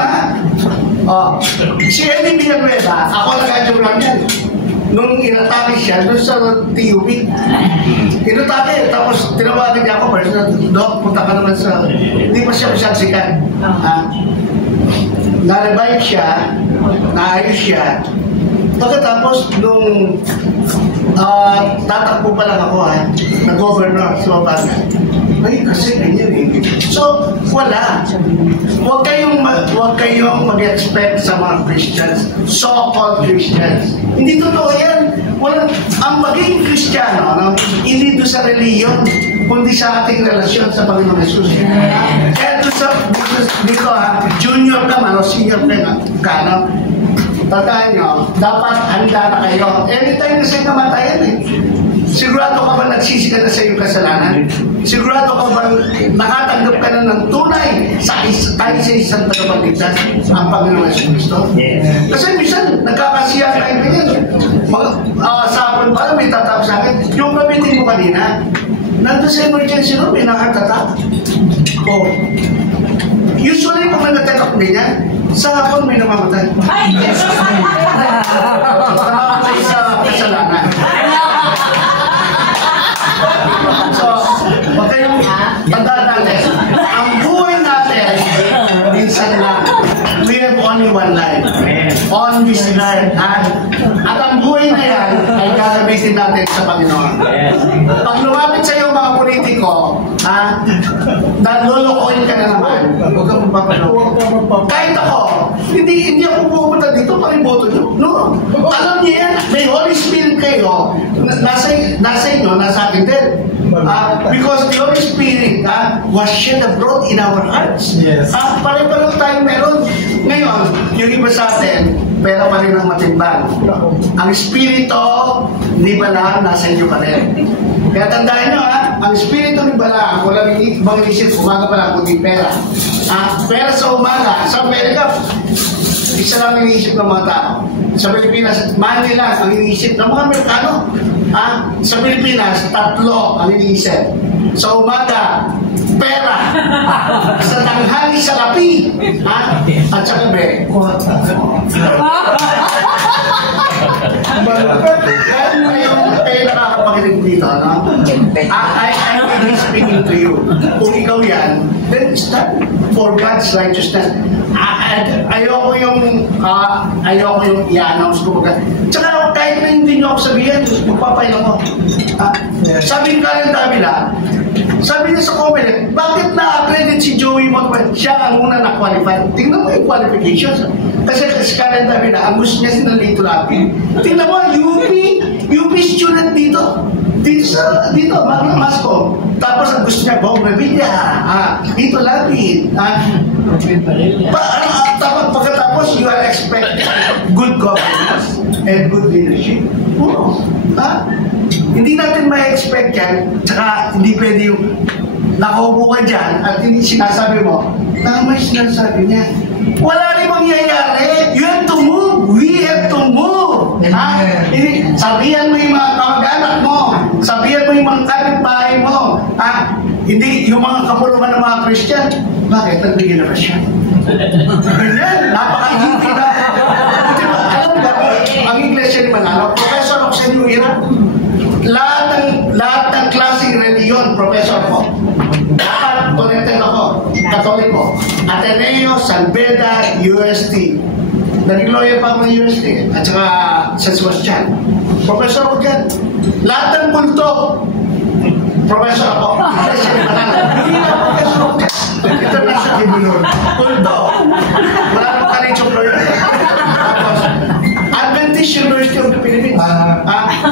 si Eddie Villanueva, ako nag-adjure lang yan. Nung inatake siya, doon sa TUV. Inatake, tapos tinawagan niya ako, Doc, punta ka naman sa... Hindi pa siya masyagsikan. Na-revive siya, naayos siya. Pagkatapos, nung tatakbo pa lang ako, na-governor sa Mapanga. Ay, kasi ganyan So, wala. Huwag kayong mag-expect sa mga Christians, so-called Christians. Hindi totoo yan. Ang maging Kristiyano, hindi doon sa reliyon, kundi sa ating relasyon sa Panginoon Jesus. Kaya dito junior ka man o senior ka, tandaan nyo, dapat handa na kayo. Anytime na sa'yo namatayan sigurado ka ba nagsisi ka na sa iyong kasalanan? Sigurado ka ba nakatanggap ka na ng tunay tayo sa isang tagapagligtas, ang Panginoon Yesu Cristo? Kasi minsan, nagkakasiya tayo ganyan. Sa akin pala, may tatap sa akin. Yung gamitin mo kanina, nandun sa emergency room, may nakatatak. Usually, kung nag-attack ganyan, sa hapon may namamatay. Namamatay sa kasalanan. So, wag kayong tandaan natin. Ang buhay natin, minsan lang, we have only one life. On this earth. At ang buhay na yan ay gagamitin natin sa Panginoon. Pag lumapit sa iyo mga politiko, nalolokohin ka na naman. Huwag kang magpapanood. Kahit ako, hindi ako pupunta dito para iboto nyo. No. Alam niyo yan, may Holy Spirit kayo. Nasa inyo, nasa akin din. Because the Holy Spirit was shed abroad in our hearts. Pare-pareho tayo meron. Ngayon, yung iba sa atin, pera pa rin ang matimbang. Ang Espiritu ni Balaam nasa inyo pa rin. Kaya tandaan nyo ang Espiritu ni Balaam, walang ibang inisip, umaga pa lang, kundi pera. Pera sa umaga, sa Amerika, isa lang iniisip ng mga tao. Sa Pilipinas, Manila ang iniisip ng mga Amerikano. Sa Pilipinas, 3 ang iniisip. Sa umaga, pera. Sa tanghali, sa lapi. At sa gabi, kahit na yung nakakapakinig dito, I'm really speaking to you. Kung ikaw yan, then stand for God's righteousness. Ayoko yung i-announce ko. Tsaka kahit na hindi nyo ako sabihin, magpapain ako. Sabi ng Karen Davila, sabi niya sa comment, bakit na-accredit si Joey Montman? Siya ang una na-qualify. Tingnan mo yung qualifications. Kasi si Karen Davila, ang gusto niya sinalito natin. Tingnan mo, UP student dito. Dito, Masco. Tapos ang gusto niya, Bong Revilla. Dito Lapid. Tapos pagkatapos, you are expect good governance and good leadership. Hindi natin ma-expect yan, tsaka hindi pwede yung nakaupo ka dyan at hindi sinasabi mo, tama yung sinasabi niya. Wala rin mangyayari. You have to move. We have to move. Sabihan mo yung mga kamag-anak mo. Sabihan mo yung mga kapitbahay mo. Hindi yung mga kapulungan ng mga Christian. Bakit? Nagbigyan na ba siya? Ganyan. Napaka-easy na. Alam mo ba, ang iglesia ni Manalo, professor ako sa New Era, lahat ng klaseng reliyon, professor ko. Dapat connected ako, Katoliko, Ateneo, Salveda, UST. Nag-lawyer pa ako ng UST at saka San Sebastian. Professor ko dyan. Lahat ng punto, professor ako. Hindi na professor ko dyan. International Tribunal. Punto. Wala nang college of lawyer. Tapos, Adventist University of the Philippines.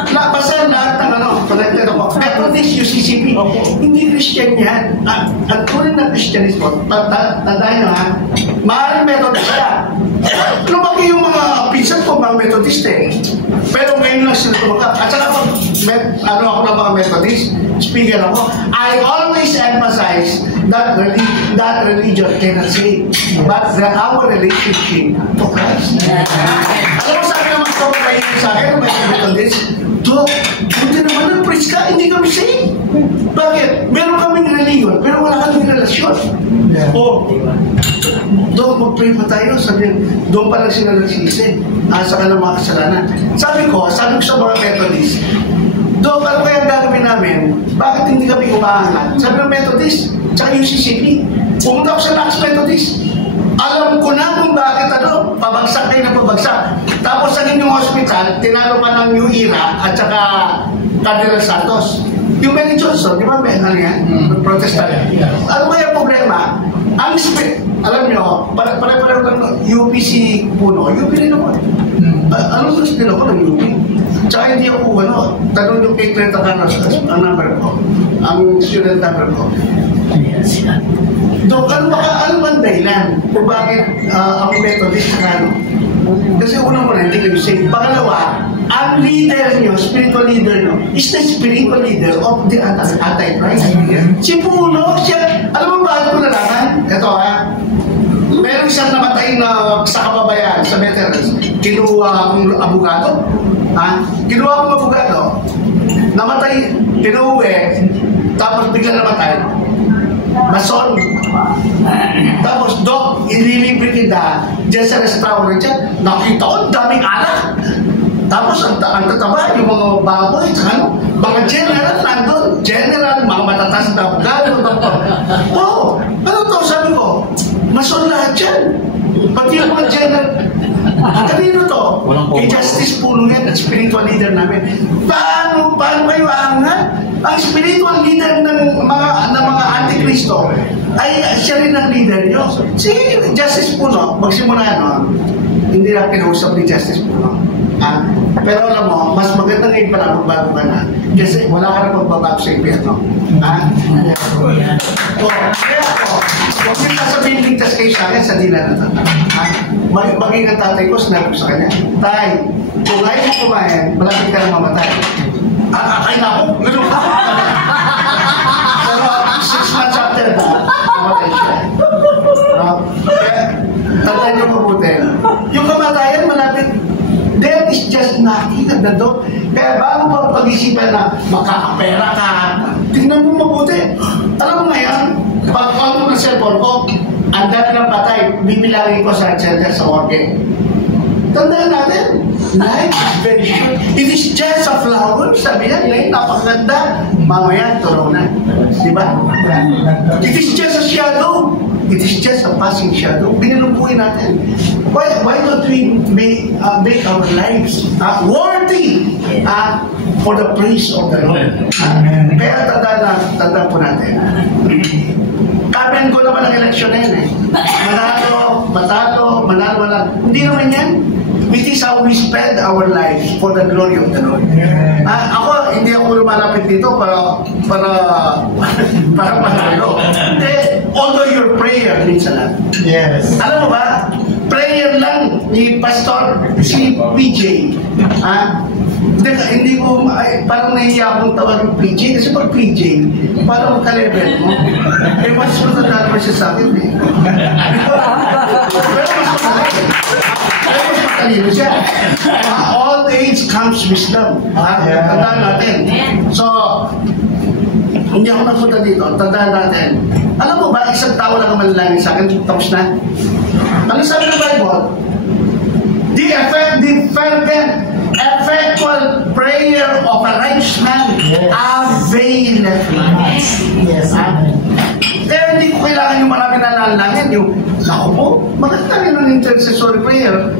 Basta lahat ng connected ako. Methodist, UCCP. Hindi Christian yan. Ang tuloy na Christianismo, tandaan nyo maaaring Methodist ka. Lumaki yung mga pinsan ko, mga Methodist Pero ngayon lang sila tumakap. At saka ako ng mga Methodist, speaker ako, I always emphasize that religion cannot save, but our relationship to Christ. Alam mo, sabi naman ko kayo sa akin, may Methodist, Dok, buti naman ang preach ka, hindi kami saved. Bakit? Meron kaming religion, pero wala kaming relasyon. Dok, mag-pray pa tayo. Sabi, doon pa lang sila nagsisi. Sa kanilang mga kasalanan. Sabi ko sa mga Methodist, Dok, ano kaya gagawin namin? Bakit hindi kami umaangat? Sabi ng Methodist, tsaka UCCP. Pumunta ko sa Lux Methodist. Alam ko na kung bakit pabagsak kayo na pabagsak. Tapos sa inyong hospital, tinalo pa ng New Era at saka Cardinal Santos. Yung Benny Johnson, di ba may protestant? Ano kaya problema? Ang alam nyo, pare-pareho lang UPC Puno, UP rin ako. Ano gusto din ako ng UP? Tsaka hindi ako, tanong yung kay Trenta Carlos, ang number ko, ang student number ko. Dok, ano ba dahilan kung bakit ang Methodist na Kasi unang muna, hindi kayo safe. Pangalawa, ang leader nyo, spiritual leader nyo, is the spiritual leader of the Antichrist. Si Puno, siya, alam mo ba ko nalaman? Ito meron isang namatay na sa kababayan, sa veterans, kinuha akong abogado. Kinuha akong abogado, namatay, kinuwi, tapos bigla namatay. Mason. Tapos, Dok, ililibre kita dyan sa restaurant dyan. Nakita ko, daming alak. Tapos, ang tataba, yung mga baboy, mga general nandun. General, mga matatas na abogado. Ano to? Sabi ko, Mason lahat dyan. Pati yung mga general. Kanino to? Kay Justice Puno yan, at spiritual leader namin. Paano kayo angat? Ang spiritual leader ng mga antikristo ay siya rin ang leader nyo. Si Justice Puno, magsimula hindi lang kinausap ni Justice Puno. Pero alam mo, mas maganda ngayon pala magbago ka na. Kasi wala ka na magbabago sa impyerno. Kaya ako, huwag yung sasabihin ligtas kayo sa akin sa dila na tatay. Maging ang tatay ko, sinabi ko sa kanya, Tay, kung ayaw mo kumain, malapit ka na mamatay. Ay na ako, gano'n ka. Pero 6 months after that, mamatay siya. Kaya, tandaan niyo mabuti. Yung kamatayan, malapit. Death is just knocking at the door. Kaya bago pa pag-isipan na makakapera ka, tingnan mo mabuti. Alam mo ngayon, pag-call mo ng cellphone ko, ang dami ng patay, bibilangin ko sa agenda sa organ. Tandaan natin, life is very short. It is just a flower. Sabi niya, ngayon, napakaganda. Mamaya, turo na. Diba? It is just a shadow. It is just a passing shadow. Binilumpuin natin. Why don't we make our lives worthy for the praise of the Lord? Kaya tandaan po natin. Come and go naman ang eleksyon na yun eh. Manalo, matalo, manalo. Hindi naman yan. It is how we spend our lives for the glory of the Lord. Ako, hindi ako lumalapit dito para panalo. Although your prayer needs a lot. Yes. Alam mo ba, prayer lang ni Pastor si PJ. Hindi ko, parang nahiya akong tawag PJ kasi pag PJ, parang ka-level mo. Mas matanda naman siya sa akin eh. Pero mas matalino siya. Old age comes wisdom. Tandaan natin. So, hindi ako napunta dito. Tandaan natin. Alam mo ba, isang tao lang ang manalangin sa akin, tapos na. Ano sabi ng Bible? The fervent, effectual prayer of a righteous man availeth much. Yes. Kaya hindi ko kailangan yung maraming nanalangin. Yung, naku po, maganda rin ng intercessory prayer.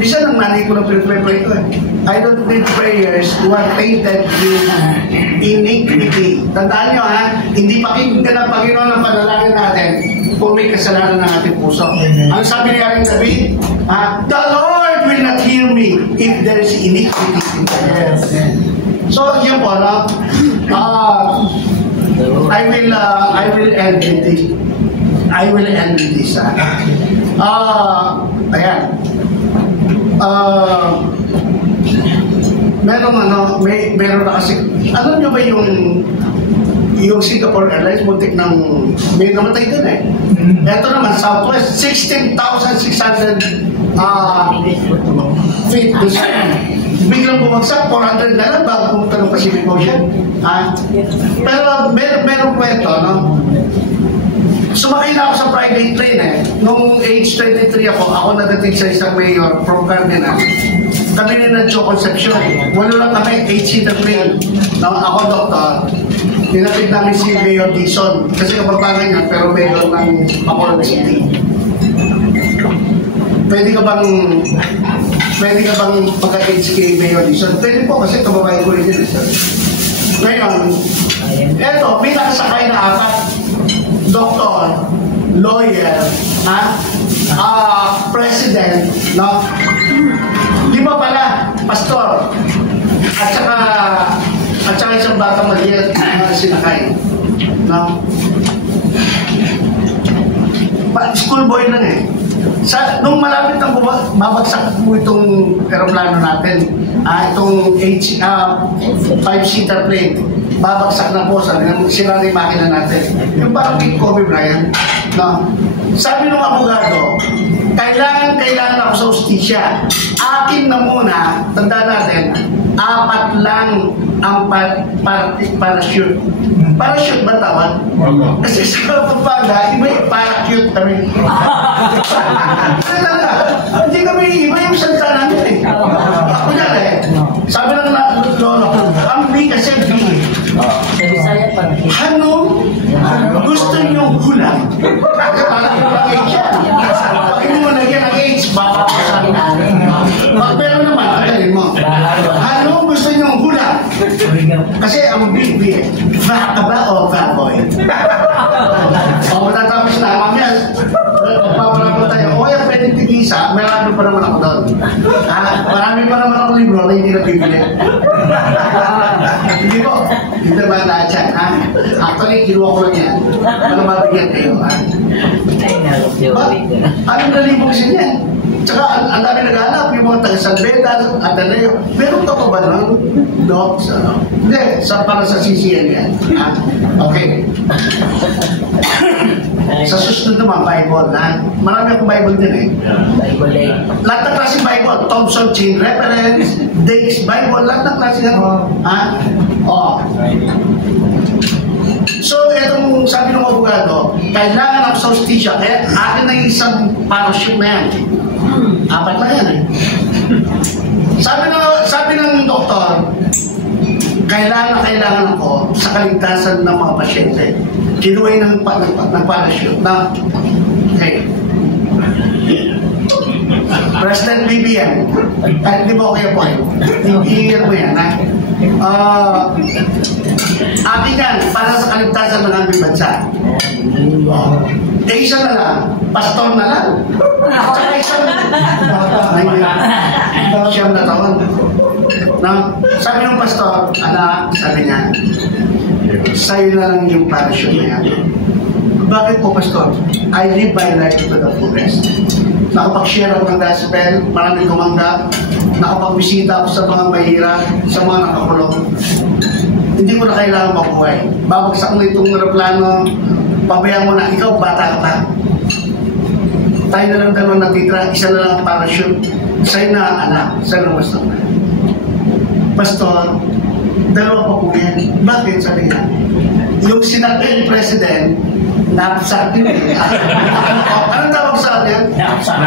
Bisa nang nanay ko na pray ko eh. I don't need prayers who are tainted with iniquity. Tandaan nyo ha, hindi pakinggan ng Panginoon ang panalangin natin kung may kasalanan ng ating puso. Ang sabi ni Haring David, the Lord will not hear me if there is iniquity in my heart. So, yun po, I will end with this. I will end with this. Ayan. Meron na kasi, alam nyo ba yung Singapore Airlines, muntik ng, may namatay din eh. Ito naman, Southwest, 16,600 feet. Biglang bumagsak, 400 na lang bago pumunta ng Pacific Ocean. Pero meron kwento, no? Sumakay na ako sa private plane eh. Nung age 23 ako nadating sa isang mayor from Cardinal. Kami rin ng Joe Concepcion. Wala lang kami, 8-seater plane. Ako, doktor. Tinapit namin si Mayor Dixon. Kasi kapapangan niya, pero mayor ng Bacolod City. Pwede ka bang pagka-age kay Mayor Dixon? Pwede po kasi kababae ko rin yun. Ngayon, eto, may nakasakay na 4. Doktor, lawyer, president, no? 5 pala, pastor, at saka isang batang maliit na sinakay, no? Schoolboy lang eh. Nung malapit na babagsak mo itong aeroplano natin, itong 5-seater plane, babagsak na po, sila na yung makina natin. Yung parang King Kobe Bryant, no? Sabi ng abogado, kailangan ako sa ustisya. Akin na muna, tanda natin, 4 lang ang parachute. Parachute ba tawag? Kasi sa Pampanga, iba yung parachute kami. Hindi kami iba yung salita namin eh. Ako yan eh. Sabi lang na lolo ko, ang B kasi B. Ano? Gusto niyong gulang? Parang yung age yan. Pag hindi mo nagyan ang age, baka pero naman, agalin mo. Ano gusto niyong gulang? Kasi ang B, B. Baka ba o baboy? O matatapos na, mamaya, magpaparapot tayo. O yan, pwedeng tigisa, marami pa naman ako doon. Marami pa naman ako libro na hindi na bibili. Hindi ko, hindi naman lahat yan. Actually, kinuha ko lang yan. Ano mabigyan kayo, anong nalibog siya yan? Tsaka, ang dami nag-ahanap, yung mga taga-San Beda, Ateneo. Meron ka pa ba nun? Docs, ano? Hindi, para sa CCN yan. Okay. Sa susunod naman, Bible, marami akong Bible din eh. Lahat ng klase Bible, Thompson Chain Reference, Dake's Bible, lahat ng klase yan. So, itong sabi ng abogado, kailangan ako sa ustisya, kaya akin na yung isang parachute na yan. 4 na yan eh. Sabi ng doktor, kailangan ako sa kaligtasan ng mga pasyente. Kinuha ng parachute na, okay, President BBM, kahit di ba okay po eh, i-hear mo yan, akin yan, para sa kaligtasan ng aming bansa. Isa na lang, pastor na lang. Tsaka isang siyam na taon. Sabi ng pastor, anak, sabi niya, sa'yo na lang yung parachute na yan. Bakit po, pastor? I live my life to the fullest. Nakapag-share ako ng gospel, maraming tumanggap, nakapag-bisita ako sa mga mahirap, sa mga nakakulong. Hindi ko na kailangan mabuhay. Babagsak mo itong aeroplano, pabayaan mo na, ikaw, bata ka pa. Tayo na lang dalawang natitra, isa na lang ang parachute. Sa'yo na, anak, sa'yo na pastor. Pastor, dalawa pa po yan. Bakit? Sabi nga, yung sinakyan president, napsak din eh. Anong tawag sa kanya? Napsak.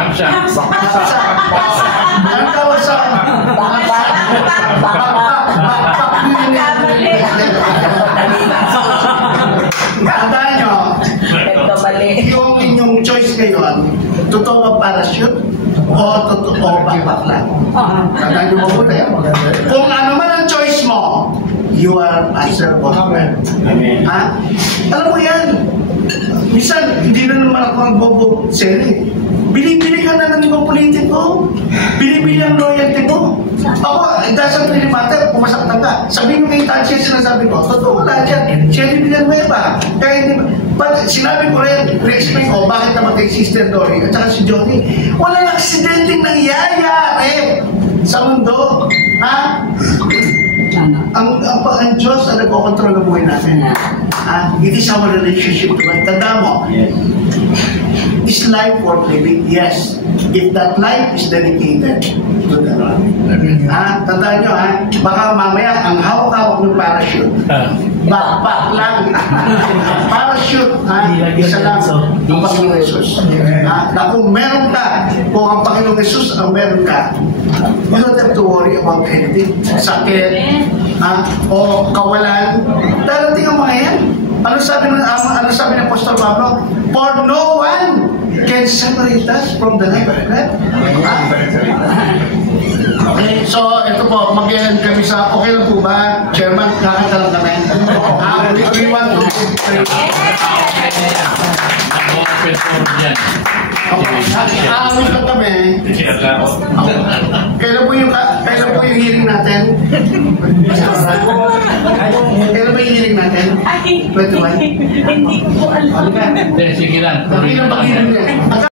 Anong tawag sa kanya? Tandaan nyo, yung inyong choice ngayon, totoo ba parachute o totoo ba bakla? Tandaan nyo mabuti. Kung ano man ang choice mo, you are answerable. Ha? Alam mo yan, minsan, hindi na naman ako ang bobo seri. Bili-bili ka na ng ibang politiko. Bili-bili ang loyalty mo. Ako, it doesn't really matter kung masaktan ka. Sabihin mo kay Tansi, sinasabi ko, totoo wala dyan. Sherry Villanueva. Kaya hindi, but sinabi ko rin, re-explain ko, bakit namatay si Sister Dory at saka si Johnny. Walang aksidenteng nangyayari sa mundo. Ha? Ang Diyos ang nagkokontrol ng buhay natin. It is our relationship. Tanda mo, is life worth living? Yes. If that life is dedicated to the Lord. Tandaan nyo, baka mamaya ang hawak-hawak ng parachute. Backpack lang. Parachute, isa lang ang Panginoong Jesus. Na kung meron ka, kung ang Panginoong Jesus ang meron ka, you don't have to worry about anything. Sakit, o kawalan. Darating ang mga yan. Ano sabi ng Apostol Pablo? For no one can separate us from the love of God. Okay, so ito po, mag-end kami sa, okay lang po ba? Chairman, kakanta lang kami. We want to pray. Aamin lang kami. Kailan po yung hearing natin? Kailan po yung hearing natin? 21? Hindi ko alam. Sige lang. Hindi lang pag-hearing niya.